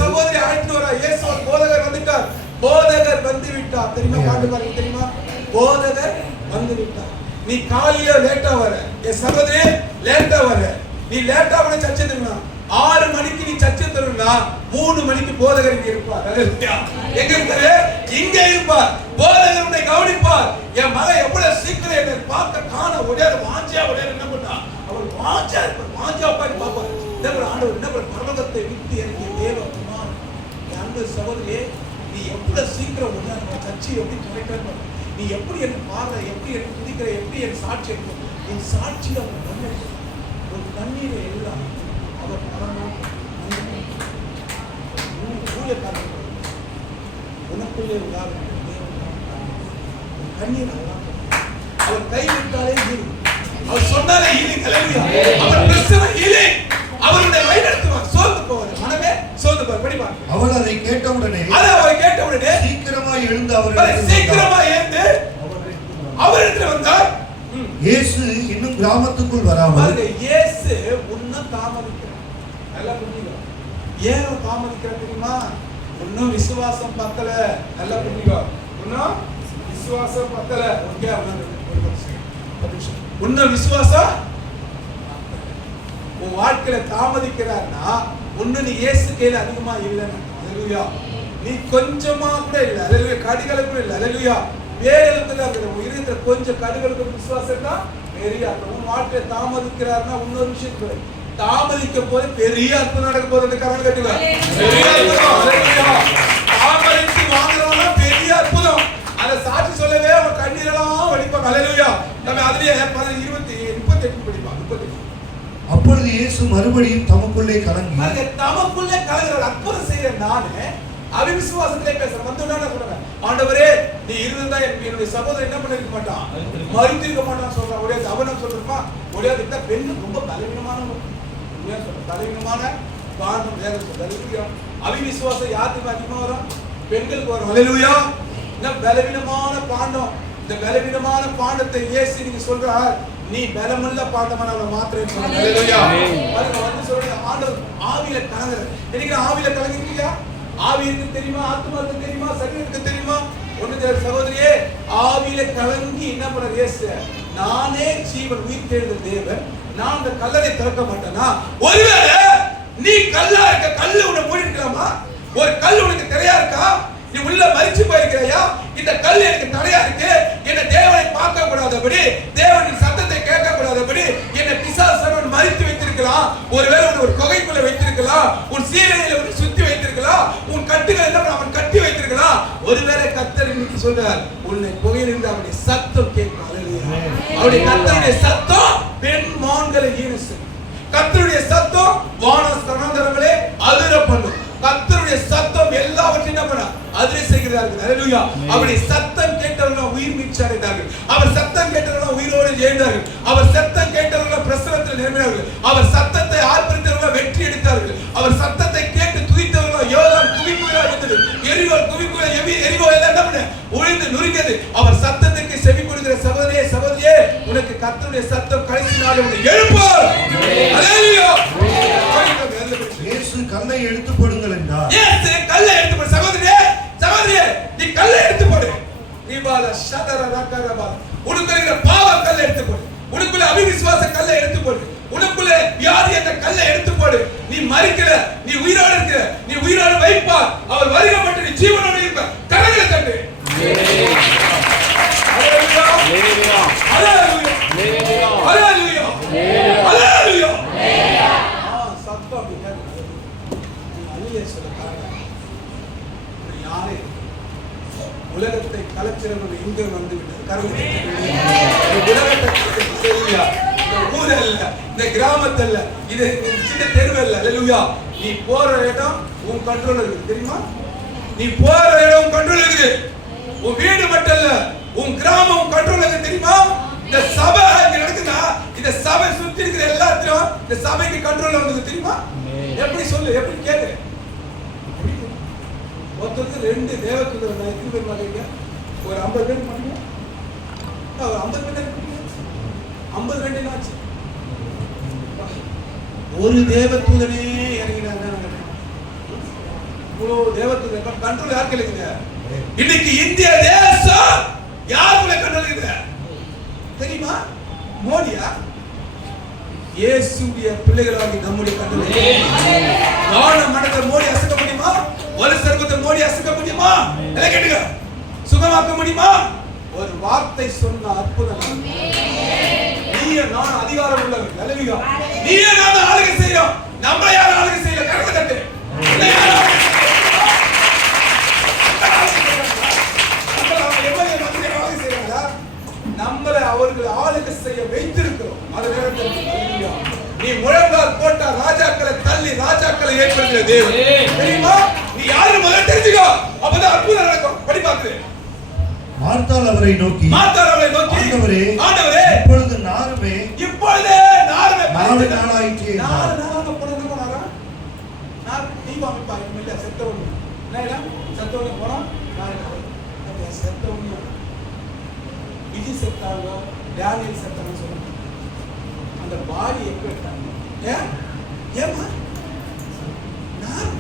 சகோதரி அழைத்து வர. இயேசு போதகர் வந்துட்டார். போதகர் வந்து விட்டார். தெரியுமா? பாட்டு பாருங்க. தெரியுமா? போதகர் வந்து விட்டார். நீ காலையில லேட்டா வர, என் சகோதரி லேட்டா வர. நீ லேட்டா வர சர்ச்சை தருவா. 6 மணிக்கு நீ சர்ச்சை தருவா, 3 மணிக்கு போதகர் இங்க இருப்பார். எங்க இருக்காரு? இங்க இருப்பார். போதகர் உன்னை கவனிப்பார். என் மகன் எவ்வளவு சீக்கிரம் என்னை பார்க்க காண உடையாத வாஞ்சியா உடையாத என்ன பண்ணா அவர் வாஞ்சியா இருப்பார். வாஞ்சியா பாரு பாப்பார். என்ன ஆண்டவர் என்ன பரலோகத்தை விட்டு இறங்கிய தேவகுமார். என் அன்பு சகோதரியே, நீ எவ்வளவு சீக்கிரம் உடையாத சர்ச்சை எப்படி கிடைக்கிறது? நீ எப்படி என்ன பாடுற, எப்படி என்ன துதிக்கிற, எப்படி என் சாட்சி இருக்கும். என் சாட்சியில ஒரு கண்ணீரை எல்லாம் அவர் உனக்குள்ளே கண்ணீர் அவர் கைவிட்டாலே அவர் சொன்னாலே அவர் பிரச்சனை அவருடைய வழிநடத்துவார். சோர்ந்து போவார். மனமே சோர்ந்து போவார். படிப்பார். அவள் அதை கேட்டவுடனே சீக்கிரமாய் எழுந்து அவரிடத்தில் வந்தார். இயேசு இன்னும் கிராமத்துக்குள் வராமல் இயேசு இன்னும் தாமதிக்கிறார். நல்லா புரிஞ்சுக்கோ. ஏன் தாமதிக்கிறார் தெரியுமா? இன்னும் விசுவாசம் பத்தல. நல்லா புரிஞ்சுக்கோ. இன்னும் விசுவாசம் பத்தல. இன்னும் விசுவாசம் உன் வாழ்க்கையில தாமதிக்கிறார்னா ஒண்ணு நீ இயேசு கையில அதிகமா இல்லைன்னு. அல்லேலூயா. நீ கொஞ்சமா கூட இல்லை. அல்லேலூயா. கடிகளை கூட இல்லை. அல்லேலூயா. வேறத்துல இருக்கிற கொஞ்சம் கடுகளுக்கு விசுவாசம் தான் பெரிய. உன் வாழ்க்கையை தாமதிக்கிறார்னா இன்னொரு விஷயத்துல தாமதிக்க போது பெரிய அற்புதம் நடக்க போகுது. அந்த கரங்களை தட்டுங்க. பெரிய அற்புதம். ஹalleluya. தாமதித்து வாங்குறவங்க பெரிய அற்புதம். அத சாட்சி சொல்லவே அவன் கண்ணீரெல்லாம் வடிப்பாங்க. ஹalleluya. நம்ம அதிலே 38 படிப்போம். 38. அப்பொழுது இயேசு மறுபடியும் தமக்குள்ளே கலங்கி, தமக்குள்ளே கலங்குற அற்புதம் செய்யற நானு அவிசுவாசத்திலே பேசுறேன். வந்தோடனே சொல்றேன், ஆண்டவரே நீ இருந்தா என்னுடைய சகோதரன் என்ன பண்ணிருக்க மாட்டான், மறுத்திருக்க மாட்டான் சொல்றான். ஒரே அவன சொல்றப்பா ஒரே இந்த பெண் ரொம்ப பலவீனமானவங்க. உண்மையா சொல்றேன், பலவீனமான காரணம் வேதம் சொல்லுது. அவிசுவாசம் யாருக்கு அதிகமா வரும்? பெண்களுக்கு வரும். ஹalleluya. இந்த பலவீனமான பாண்டம், இந்த பலவீனமான பாண்டத்தை இயேசு நீங்க சொல்றார், நீ பலமுள்ள பாண்டமான மாத்திரம் சொல்லுங்க. ஹalleluya. பாருங்க வந்து சொல்றீங்க ஆண்டவர் ஆவியில கலங்குற. இன்னைக்கு ஆவியில கலங்குறீங்களா? ஆவி இருக்கு தெரியுமா, ஆத்மா இருக்கு தெரியுமா, சரீரம் இருக்கு தெரியுமா? ஒண்ணு சகோதரியே, ஆவியில கலங்கி என்ன பண்ற இயேசு, நானே ஜீவன் உயிர் தேடுகிற தேவன், நான் அந்த கல்லறை திறக்க மாட்டேனா? ஒருவேளை நீ கல்லா இருக்க, கல்லு உன்னை மூடி இருக்கலாமா? ஒரு கல் உனக்கு தடையா இருக்கா? நீ உள்ள மரிச்சு போயிருக்கிறையா? இந்த கல் எனக்கு தடையா இருக்கு, என்ன தேவனை பார்க்க கூடாதபடி, தேவனின் சத்தத்தை கேட்க கூடாதபடி என்ன பிசாசன் மரித்து வைத்திருக்கலாம். ஒருவேளை ஒரு குகைக்குள்ள வைத்திருக்கலாம், உன் சீலையில ஒரு சுத்தி வைத்திருக்கலாம், உன் கட்டுகளை எல்லாம் அவன் கட்டி வைத்திருக்கலாம். ஒருவேளை கர்த்தர் இன்னைக்கு சொல்றார், உன்னை குகையிலிருந்து அவருடைய சத்தம் கேட்கும். ஹalleluya. அவருடைய கர்த்தருடைய சத்தம் பெண் மான்களை ஈனசு. கர்த்தருடைய சத்தம் வான சனந்தரங்களே அதிர பண்ணும். கர்த்தருடைய சத்தம் எல்லாவற்றையும் என்ன பண்ண அதிர செய்கிறார்கள். ஹalleluya. அவருடைய சத்தம் கேட்டவர்கள் உயிர் மீட்சி அடைந்தார்கள். அவர் சத்தம் கேட்டவர்கள் உயிரோடு எழுந்தார்கள். அவர் சத்தம் கேட்டவர்கள் பிரசவத்தில் நிரம்பினார்கள். அவர் சத்தத்தை ஆர்ப்பரித்தவர்கள் வெற்றி எடுத்தார்கள். அவர் சத்தத்தை கேட்டு துதித்தவர்கள் யோர்தான் குவிக்குள்ளா இருந்தது. எரிகோல் குவிக்குள்ளா எரிகோல் எல்லாம் என்ன பண்ண உழிந்து நுறுங்கியது. அவர் சத்தத்திற்கு செவி கொடுக்கிற சகோதரியே, சகோதரியே, உனக்கு கர்த்தருடைய சத்தம் கடைசி நாள் உன்னை எழுப்பும். ஹalleluya. இயேசு கல்லை எடுத்து போடுங்கள் என்றார். இயேசு கல்லை எடுத்து போடு. சகோதரியே, சகோதரியே, நீ கல்லை எடுத்து போடு. நீபால ஷதர ரகரபா. உனக்குள்ள இருக்கிற பாவ கல்லை எடுத்து போடு. உனக்குள்ள அவிசுவாச கல்லை எடுத்து போடு. உனக்குள்ள வியாதி என்ற கல்லை எடுத்து போடு. நீ மரிக்கல, நீ உயிரோடு இருக்கிற, நீ உயிரோடு வைப்பார். அவர் வருக மட்டும் நீ ஜீவனோடு இருப்ப. கரங்களை தட்டு. ஹalleluya. ஹalleluya. ஹalleluya. ஹalleluya. ஹalleluya. சத்தம் அப்படிங்க. அல்லேலூயா சொல்லுங்க. யாரே உலகத்தை கலக்கிறவர்கள் இங்கே வந்து விட்டது. கரங்களை தட்டு. உலகத்தை சரியா? ஊர் அல்ல, இந்த கிராமத்து அல்ல, இது சின்ன தெரு அல்ல. ஹalleluya. நீ போற இடம் உன் கண்ட்ரோல்ல இருக்கு தெரியுமா? நீ போற இடம் உன் கண்ட்ரோல்ல இருக்கு. உன் வீடு மட்டும் இல்ல, உன் கிராமம் உன் கண்ட்ரோல்ல இருக்கு தெரியுமா? இந்த சபை இங்க நடக்குதா? இந்த சபை சுத்தி இருக்கிற எல்லாத்தையும் இந்த சபைக்கு கண்ட்ரோல்ல வந்தது தெரியுமா? எப்படி சொல்லு, எப்படி கேக்குற? ஒருத்தருக்கு 2 தேவதூதர் நான் எத்தனை பேர் மாட்டீங்க? ஒரு 50 பேர் மாட்டீங்க? ஒரு 50 பேர் இருக்கீங்க? 50 2 ஆச்சு. ஒரு தேவதூதனே இறங்கினாங்க. இவ்வளோ தேவதூதர் கண்ட்ரோல் யாருக்கு இருக்குது? இன்னைக்கு இந்திய தேசம் யாருக்குள்ள கண்ட்ரோல் இருக்குது தெரியுமா? மோடியா? இயேசுவிய பிள்ளைகளாகி நம்முடைய கண்ட்ரோல். வான மண்டல மோடி அசைக்க முடியுமா? ஒரு சர்வத்தை மோடி அசைக்க முடியுமா? எல்லாம் கேட்டுங்க. சுகமாக்க முடியுமா? ஒரு வார்த்தை சொன்ன அற்புதம். நீயே நான் அதிகாரம் உள்ளவர். ஹalleluya. நீயே நான் ஆளுகை செய்றோம். நம்ம யாரும் ஆளுகை செய்யல. கரெக்ட்டா தட்டு. நம்மளை அவர்கள் ஆளுகை செய்ய வைத்திருக்கிறோம். அது நேரத்தில் ஹalleluya. நீ முழங்கால் போட்ட ராஜாக்களை தள்ளி ராஜாக்களை ஏற்படுத்துகிற தேவன் தெரியுமா? நீ யாரு முதல்ல தெரிஞ்சுக்கோ. அப்பதான் அற்புதம் நடக்கும். படி பாக்குது. மார்த்தாள் அவரை நோக்கி, ஆண்டவரே, ஆண்டவரே, இப்பொழுது நாருமே 4 நாளாயிற்றே. 4 நாளாக போனது போனாரா? நான் தீபாவளி பாருங்க இல்ல செத்தவங்க. என்னடா செத்தவங்க போனா 4 நாள். அப்ப செத்தவங்க விஜி செத்தாங்க, டேனியல் செத்தாங்க சொல்லுங்க. அந்த பாடி எங்க வெட்டாங்க? ஏமா நான்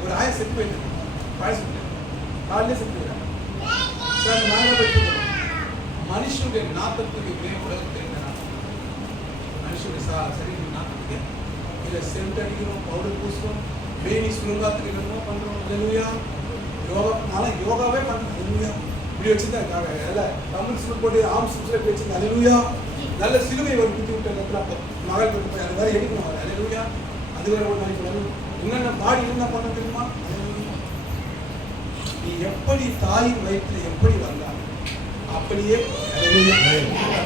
ஒரு ஆய செத்து போயிட்டேன். பாய்ஸ் காலையில செத்து போயிட்டாங்க. மனுஷனுடைய நாட்டத்துக்கு உலகத்தில் மனுஷனுடைய சரீரம் நாட்டத்துக்கு இதை சென்ட் அடிக்கிறோம், பவுடர் பூசுறோம், வேணி சுருங்காத்துக்கு என்னமோ பண்றோம். ஹalleluya. யோகாவே பண்றோம். ஹalleluya. இப்படி வச்சுதான் தமிழ் ஸ்கூல் போட்டு ஆர்ம்ஸ் வச்சுருக்காங்க. ஹalleluya. நல்ல சிலுவை ஒரு குத்தி விட்ட இடத்துல அப்போ மகள் கொண்டு போய் அது வேற எடுக்கணும். அல்லேலூயா. அது வேற ஒரு நாளைக்கு வரும். என்னென்ன பாடி என்ன பண்ண தெரியுமா? நீ எப்படி தாயின் வயிற்றுல எப்படி வந்தாங்க அப்படியே. அல்லேலூயா.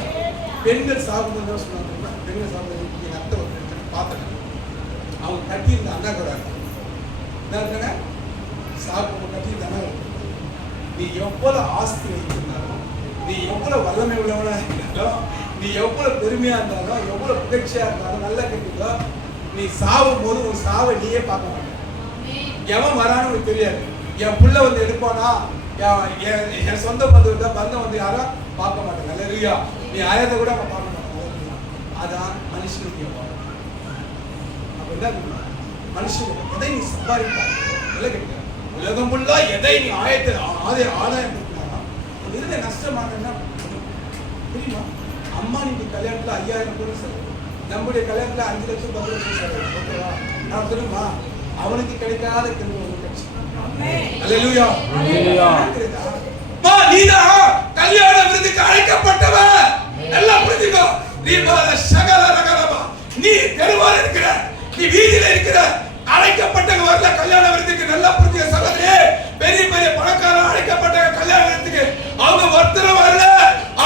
பெண்கள் சாகும்போது தான் சொன்னாங்க, பெண்கள் சாகும்போது என் அத்தை வந்து பார்த்தேன், அவங்க கட்டியிருந்த அண்ணாக்குறாங்க என்ன சாகும்போது கட்டியிருந்த அண்ணா. நீ எவ்வளவு ஆஸ்தி வைத்திருந்தாலும், நீ எவ்வளவு வல்லமை உள்ளவனா இருந்தாலும், நீ எவ்வளவு பெருமையா இருந்தாலும், எவ்வளவு புகழ்ச்சியா இருந்தாலும், நல்லா கேட்டீங்களோ, நீ சாவும் போது உன் சாவை நீயே பார்க்க மாட்டேன். எவன் வரான்னு உனக்கு தெரியாது. என் புள்ள வந்து எடுப்பானா, என் சொந்த பந்தம் வந்து யாரும் பார்க்க மாட்டேங்க. அல்லேலூயா. நீ ஆயத்தை கூட அவன் பார்க்க மாட்டாங்க. அதான் மனுஷனுடைய வாழ்க்கை. அப்ப என்ன மனுஷனுக்கு எதை நீ சம்பாதிப்பாங்க இல்லை கேட்க, உலகம் ஃபுல்லா எதை நீ ஆதாயம் கொடுக்கலாம், இருந்த நஷ்டமாக என்ன தெரியுமா? அம்மா நீங்க கல்யாணத்துல 5000 கோடி செலவு, நம்முடைய கல்யாணத்துல 5 லட்சம் 10 லட்சம் செலவு. ஓகேவா? நான் சொல்லுமா, அவனுக்கு கிடைக்காத கிருபை உங்களுக்கு கிடைச்சு. அல்லேலூயா. நீதான் கல்யாண விருதுக்கு அழைக்கப்பட்டவ. எல்லாம் புரிஞ்சுக்கோ. நீ சகல ரகலமா, நீ தெருவால இருக்கிற, நீ வீதியில இருக்கிற, அழைக்கப்பட்டவங்க வரல கல்யாண விருதுக்கு. நல்லா புரிஞ்சுக்க சகோதரே. பெரிய பெரிய பணக்காரன் அழைக்கப்பட்டவங்க கல்யாண விருதுக்கு அவங்க வஸ்திரம் வரல.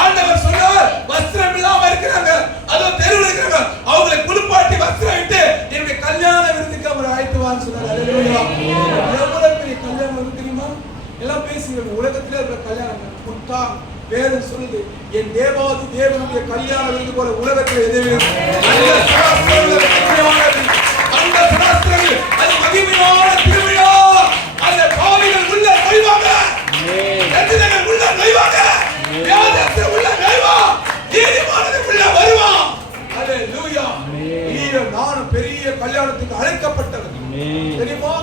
ஆண்டவர் சொன்னார், வஸ்திரம் இல்லாம இருக்கிறாங்க, அதோ தெருவில் இருக்கிறாங்க, அவங்களை குளிப்பாட்டி வஸ்திரம் விட்டு என்னுடைய கல்யாண விருதுக்கு அவர் அழைத்துவான்னு சொன்னார். அல்லேலூயா. எவ்வளவு பெரிய கல்யாணம் விருந்து தெரியுமா? எல்லாம் பேசுங்க. உலகத்திலே இருக்கிற கல்யாணம் புத்தா வேதம் சொல்லுது, என் தேவாதி தேவனுடைய கல்யாண விருந்து போல உலகத்தில் எதுவும் அந்த சாஸ்திரங்கள் அது மகிமையான திருவிழா. அந்த பாவிகள் உள்ள நுழைவாங்க, ரத்தினங்கள் உள்ள நுழைவாங்க, வியாதியஸ்தர் உள்ள நுழைவான், நீதிமானவர் உள்ள வருவான். அல்லேலூயா. நானும் பெரிய கல்யாணத்துக்கு அழைக்கப்பட்டவன் தெரியுமா?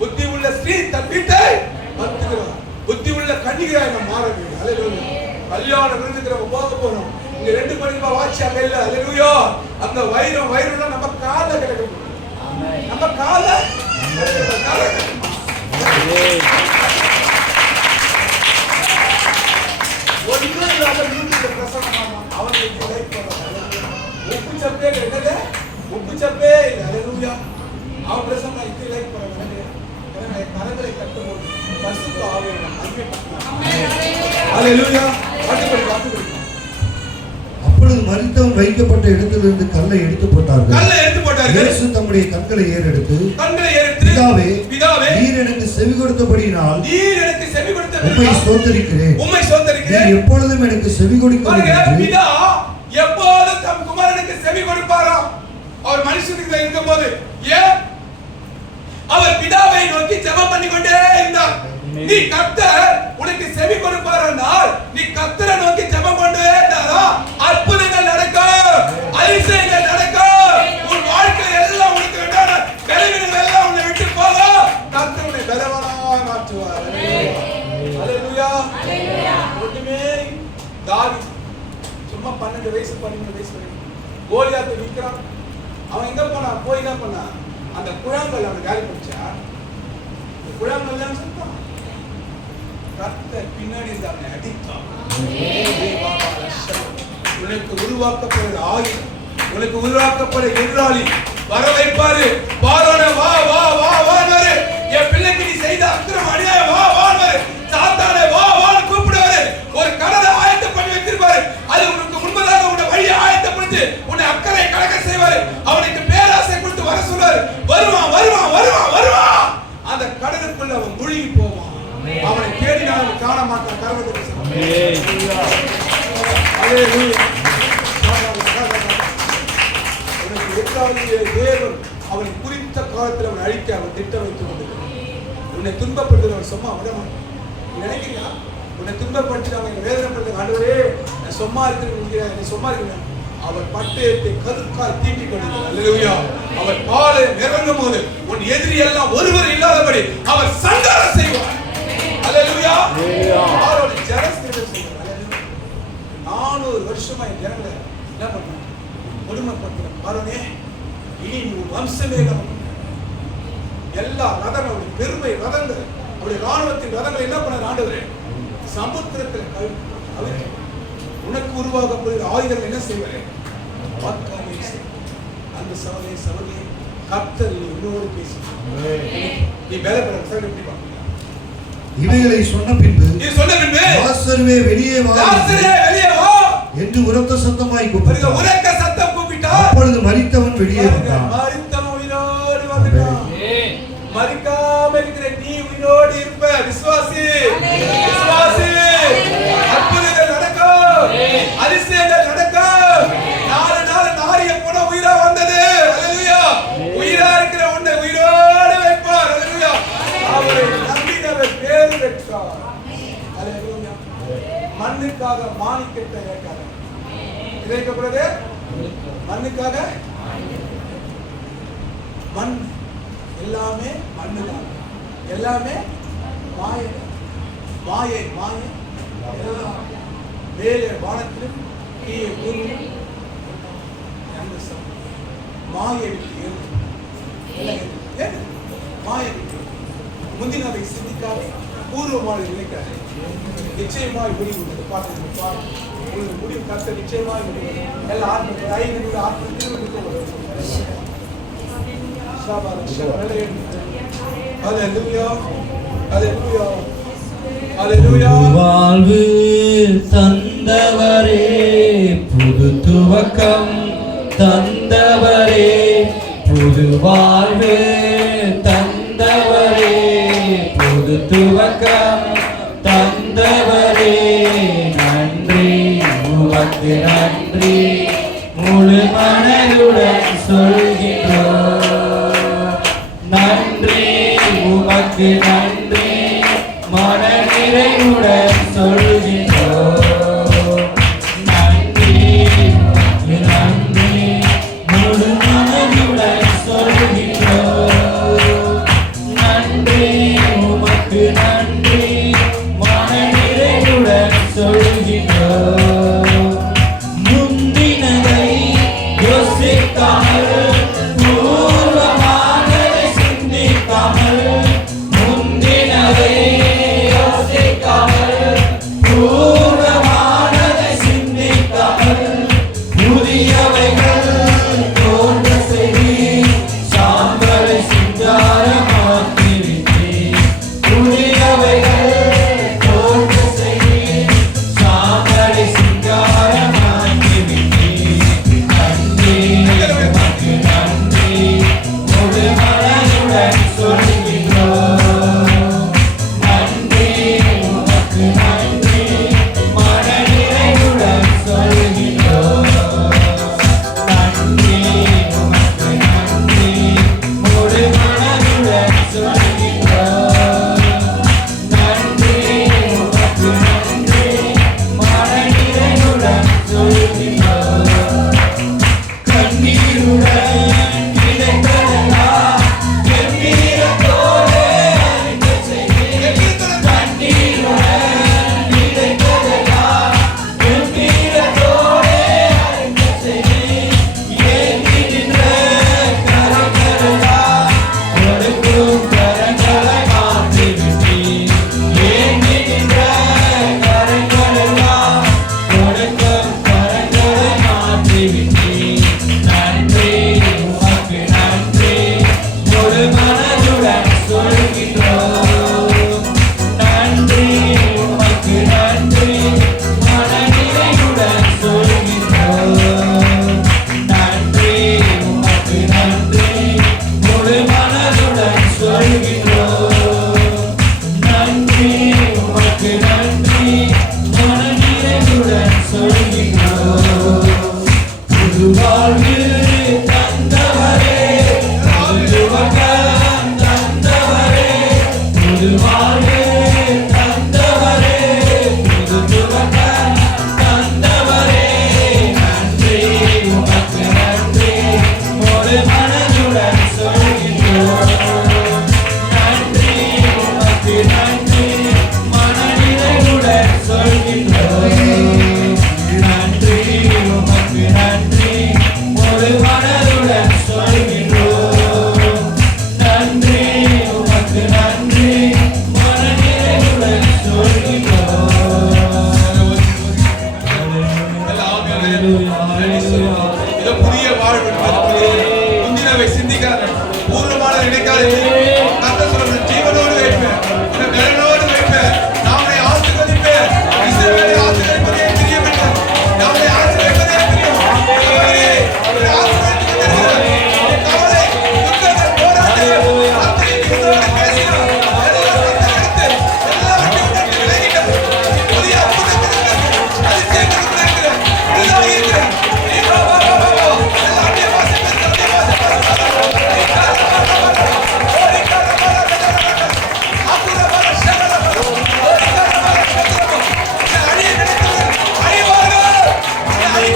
புத்தி உள்ள ஸ்ரீ தன் வீட்டை நடத்துகிறார், புத்தி உள்ள கன்னிகையாக நாம் மாற வேண்டும். அல்லேலூயா. கல்யாண விருந்துக்கு நம்ம போக போறோம். இங்க 2 மணிக்கு வாட்சி அங்க இல்ல. அல்லேலூயா. அந்த வைரம் நம்ம கால கிடைக்கும். நம்ம கால ஒன்றும் இல்லாத வீட்டுக்கு பிரசனமா அவனுக்கு லைஃப் பண்ணுறாங்க. உப்பு சப்பே என்னது? உப்பு சப்பே இல்லை. அல்லேலூயா. அவன் பிரசனம் இது லைஃப் பண்ணுறாங்க. கரங்களை கட்டும்போது பரிசுத்த ஆவியானவர் மகிமைப்படுத்துவார். அல்லேலூயா. அப்பொழுது மரித்தவன் வைக்கப்பட்ட இடத்திலிருந்து கல்லை எடுத்து போட்டார்கள். இயேசு தம்முடைய கண்களை ஏறெடுத்து, பிதாவே, நீர் எனக்கு செவி கொடுத்தபடியினால் உம்மை ஸ்தோத்திரிக்கிறேன். நீர் எப்பொழுதும் எனக்கு செவி கொடுக்கிறீர். பிதா எப்போதும் தம் குமாரனுக்கு செவி கொடுப்பாராம். அவர் மனுஷனுக்கு இருக்கும்போது ஏன் அவர் பிதாவை நோக்கி ஜெபம் பண்ணிக்கொண்டே இருந்தார். நீ கர்த்தர் உனக்கு செவி கொடுப்பார் என்றால் நீ கர்த்தரை நோக்கி ஜெபம் கொண்டே இருந்தாரா அற்புதங்கள் நடக்கும், அதிசயங்கள் நடக்கும். உன் வாழ்க்கை எல்லாம் உனக்கு வேண்டான பலவீனங்கள் எல்லாம் உன்னை விட்டு போகும். கர்த்தர் உன்னை பலவானாக மாற்றுவார். அல்லேலூயா. அல்லேலூயா. ஒண்ணுமே தாவீது சும்மா 12 வயசு 13 வயசு கோலியாத்தை விக்கிறான். அவன் எங்க போனான்? போய் என்ன பண்ணான்? அந்த குழாங்கள் அவன் காலி போச்சா? குழாங்கள் எல்லாம் சொல்லிட்டான். கர்த்தர் பின்னாடி அவனை அடித்தான். உனக்கு உருவாக்கப்படுற ஆயுதம், உனக்கு உருவாக்கப்படுற எதிராளி வர வைப்பாரு. பாரோன வா வா வா வாரு. என் பிள்ளைக்கு நீ செய்த அக்கிரம அநியாயம் வா வாரு. சாத்தானே வா வான்னு கூப்பிடுவாரு. ஒரு கடலை ஆயத்தம் பண்ணி வைத்திருப்பாரு. அது உனக்கு முன்பதாக உன்னை வழியை ஆயத்தப்படுத்தி உன்னை அக்கறை கடக்க செய்வாரு. அவனுக்கு பேராசை கொடுத்து வர சொல்வாரு. வருவான் வருவான் வருவான் வருவான். அந்த கடலுக்குள்ள அவன் மூழ்கி போவான். அவனை தேடினாலும் காண மாட்டான். கர்வத்துக்கு தேவன் அவனை குறித்த காலத்தில் அவன் அழிக்க அவன் திட்டம் வைத்துக் கொண்டிருக்கிறான். உன்னை துன்பப்படுத்துறவன் சும்மா விடமா நினைக்கிறீங்களா? உன்னை துன்பப்படுத்தினாங்க, வேதனைப்படுத்த ஆண்டவரே நான் சும்மா இருக்கிறேன், நீ சும்மா இருக்கிறேன். அவர் பட்டயத்தை கருக்கால் தீட்டிக் கொண்டிருக்கிறார். அல்லேலூயா. அவர் பாலை இறங்கும் போது உன் எதிரி எல்லாம் ஒருவர் இல்லாதபடி அவர் சங்காரம் செய்வார். அல்லேலூயா. அவரோட ஜனஸ்திரத்தை செய்வார். 400 வருஷமா என் ஜனங்களை என்ன பண்ணாங்க? கொடுமைப்படுத்துறாங்க. பாருனே, இனி உன் வம்சமே எல்லா ரதங்களுடைய பெருமை ரதங்கள், அவருடைய ராணுவத்தின் ரதங்களை என்ன பண்ண ஆண்டவரே சமுத்திரத்தில் உனக்கு உருவாக்கப்படுகிற ஆயுதங்கள் என்ன செய்வாரு? வாக்காமே செய்வார். அந்த சகோதரி கர்த்தர் உன்னோடு பேசுகிறார். நீ பலப்பட சகோதரி எப்படி பார்க்கிறீங்க? இவைகளை சொன்ன பின்பு லாசருவே வெளியே வா என்று உரத்த சத்தமாய் கூப்பிட்டார். உரத்த சத்தம் கூப்பிட்டார். அப்பொழுது மரித்தவன் வெளியே வந்தான். மரித்தவன் உயிரோடு வந்துட்டான். மரிக்காம இருக்கிற நீ உயிரோடு இருப்ப. விசுவாசி, விசுவாசி. அற்புதங்கள் நடக்கும், அதிசயங்கள் நடக்கும். நாலு நாரிய போன உயிரா வந்தது. அல்லேலூயா. உயிரா இருக்கிற உன்னை உயிரோடு வைப்பார். அல்லேலூயா. அவரை நம்பினவர் பேறு பெற்றார். அல்லேலூயா. மண்ணுக்காக மாணிக்கத்தை ஏற்காத இதைக்கப்படுது. மண்ணுக்காக மண் எல்லாமே மண்ணுதான். எல்லாமே மாயை, மாயை, மாயை. மேலே வானத்திலும் கீழே பூமியிலும் மாயை விட்டு மாயை விட்டு முந்தினவை சிந்திக்காது, பூர்வமாக நினைக்காது. நிச்சயமாய் முடிவு உள்ளது. பாட்டு முடிவு கருத்து நிச்சயமாய் முடிவு. எல்லா ஆத்ம ஐந்து ஆத்ம வாழ்வு தந்தவரே, புது துவக்கம் தந்தவரே, புது வாழ்வு தந்தவரே, புது துவக்கம் தந்தவரே. நன்றி உமக்கு நன்றி, முழு மனதுடன் சொல்கின்றோம். நன்றி உமக்கு நன்றி, மன நிறைவுடன்